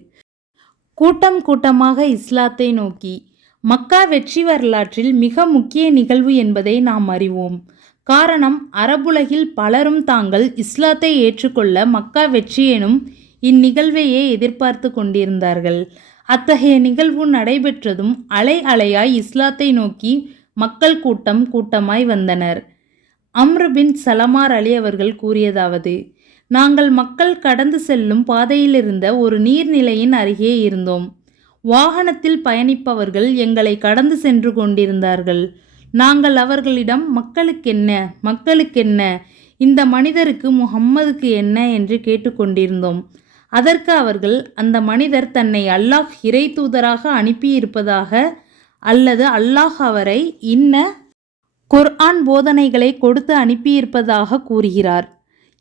கூட்டம் கூட்டமாக இஸ்லாத்தை நோக்கி. மக்கா வெற்றி வரலாற்றில் மிக முக்கிய நிகழ்வு என்பதை நாம் அறிவோம். காரணம், அரபுலகில் பலரும் தாங்கள் இஸ்லாத்தை ஏற்றுக்கொள்ள மக்கா வெற்றி எனும் இந்நிகழ்வையே எதிர்பார்த்து கொண்டிருந்தார்கள். அத்தகைய நிகழ்வு நடைபெற்றதும் அலை அலையாய் இஸ்லாத்தை நோக்கி மக்கள் கூட்டம் கூட்டமாய் வந்தனர். அம்ரு பின் சலமார் அலி அவர்கள் கூறியதாவது: நாங்கள் மக்கள் கடந்து செல்லும் பாதையிலிருந்த ஒரு நீர்நிலையின் அருகே இருந்தோம். வாகனத்தில் பயணிப்பவர்கள் எங்களை கடந்து சென்று கொண்டிருந்தார்கள். நாங்கள் அவர்களிடம் மக்களுக்கென்ன, இந்த மனிதருக்கு முஹம்மதுக்கு என்ன என்று கேட்டுக்கொண்டிருந்தோம். அதற்கு அவர்கள், அந்த மனிதர் தன்னை அல்லாஹ் இறை தூதராக அனுப்பியிருப்பதாக அல்லது அல்லாஹ் அவரை இன்ன குர்ஆன் போதனைகளை கொடுத்து அனுப்பியிருப்பதாக கூறுகிறார்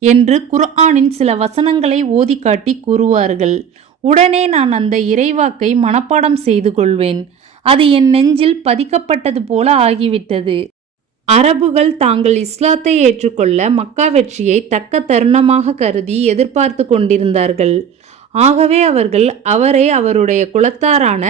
என்று குர்ஆனின் சில வசனங்களை ஓதி காட்டி கூறுவார்கள். உடனே நான் அந்த இறைவாக்கை மனப்பாடம் செய்து கொள்வேன். அது என் நெஞ்சில் பதிக்கப்பட்டது போல ஆகிவிட்டது. அரபுகள் தாங்கள் இஸ்லாத்தை ஏற்றுக்கொள்ள மக்கா வெற்றியை தக்க தருணமாக கருதி எதிர்பார்த்து கொண்டிருந்தார்கள். ஆகவே அவர்கள் அவரை அவருடைய குலத்தாரான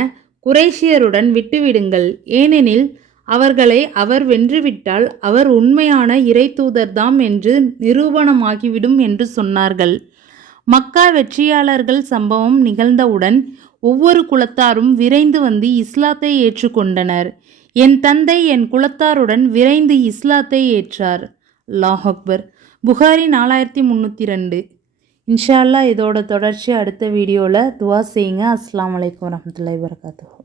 குறைஷியருடன் விட்டுவிடுங்கள், ஏனெனில் அவர்களை அவர் வென்றுவிட்டால் அவர் உண்மையான இறை தூதர்தாம் என்று நிரூபணமாகிவிடும் என்று சொன்னார்கள். மக்கா வெற்றியாளர்கள் சம்பவம் நிகழ்ந்தவுடன் ஒவ்வொரு குலத்தாரும் விரைந்து வந்து இஸ்லாத்தை ஏற்றுக்கொண்டனர். என் தந்தை என் குலத்தாருடன் விரைந்து இஸ்லாத்தை ஏற்றார். அல்லாஹ் அக்பர். புகாரி 4302. இன்ஷா அல்லாஹ் இதோட தொடர்ச்சி அடுத்த வீடியோவில். துவா செய்யுங்க. அஸ்ஸலாமு அலைக்கும் வரஹ்மத்துல்லாஹி வபரகாத்துஹு.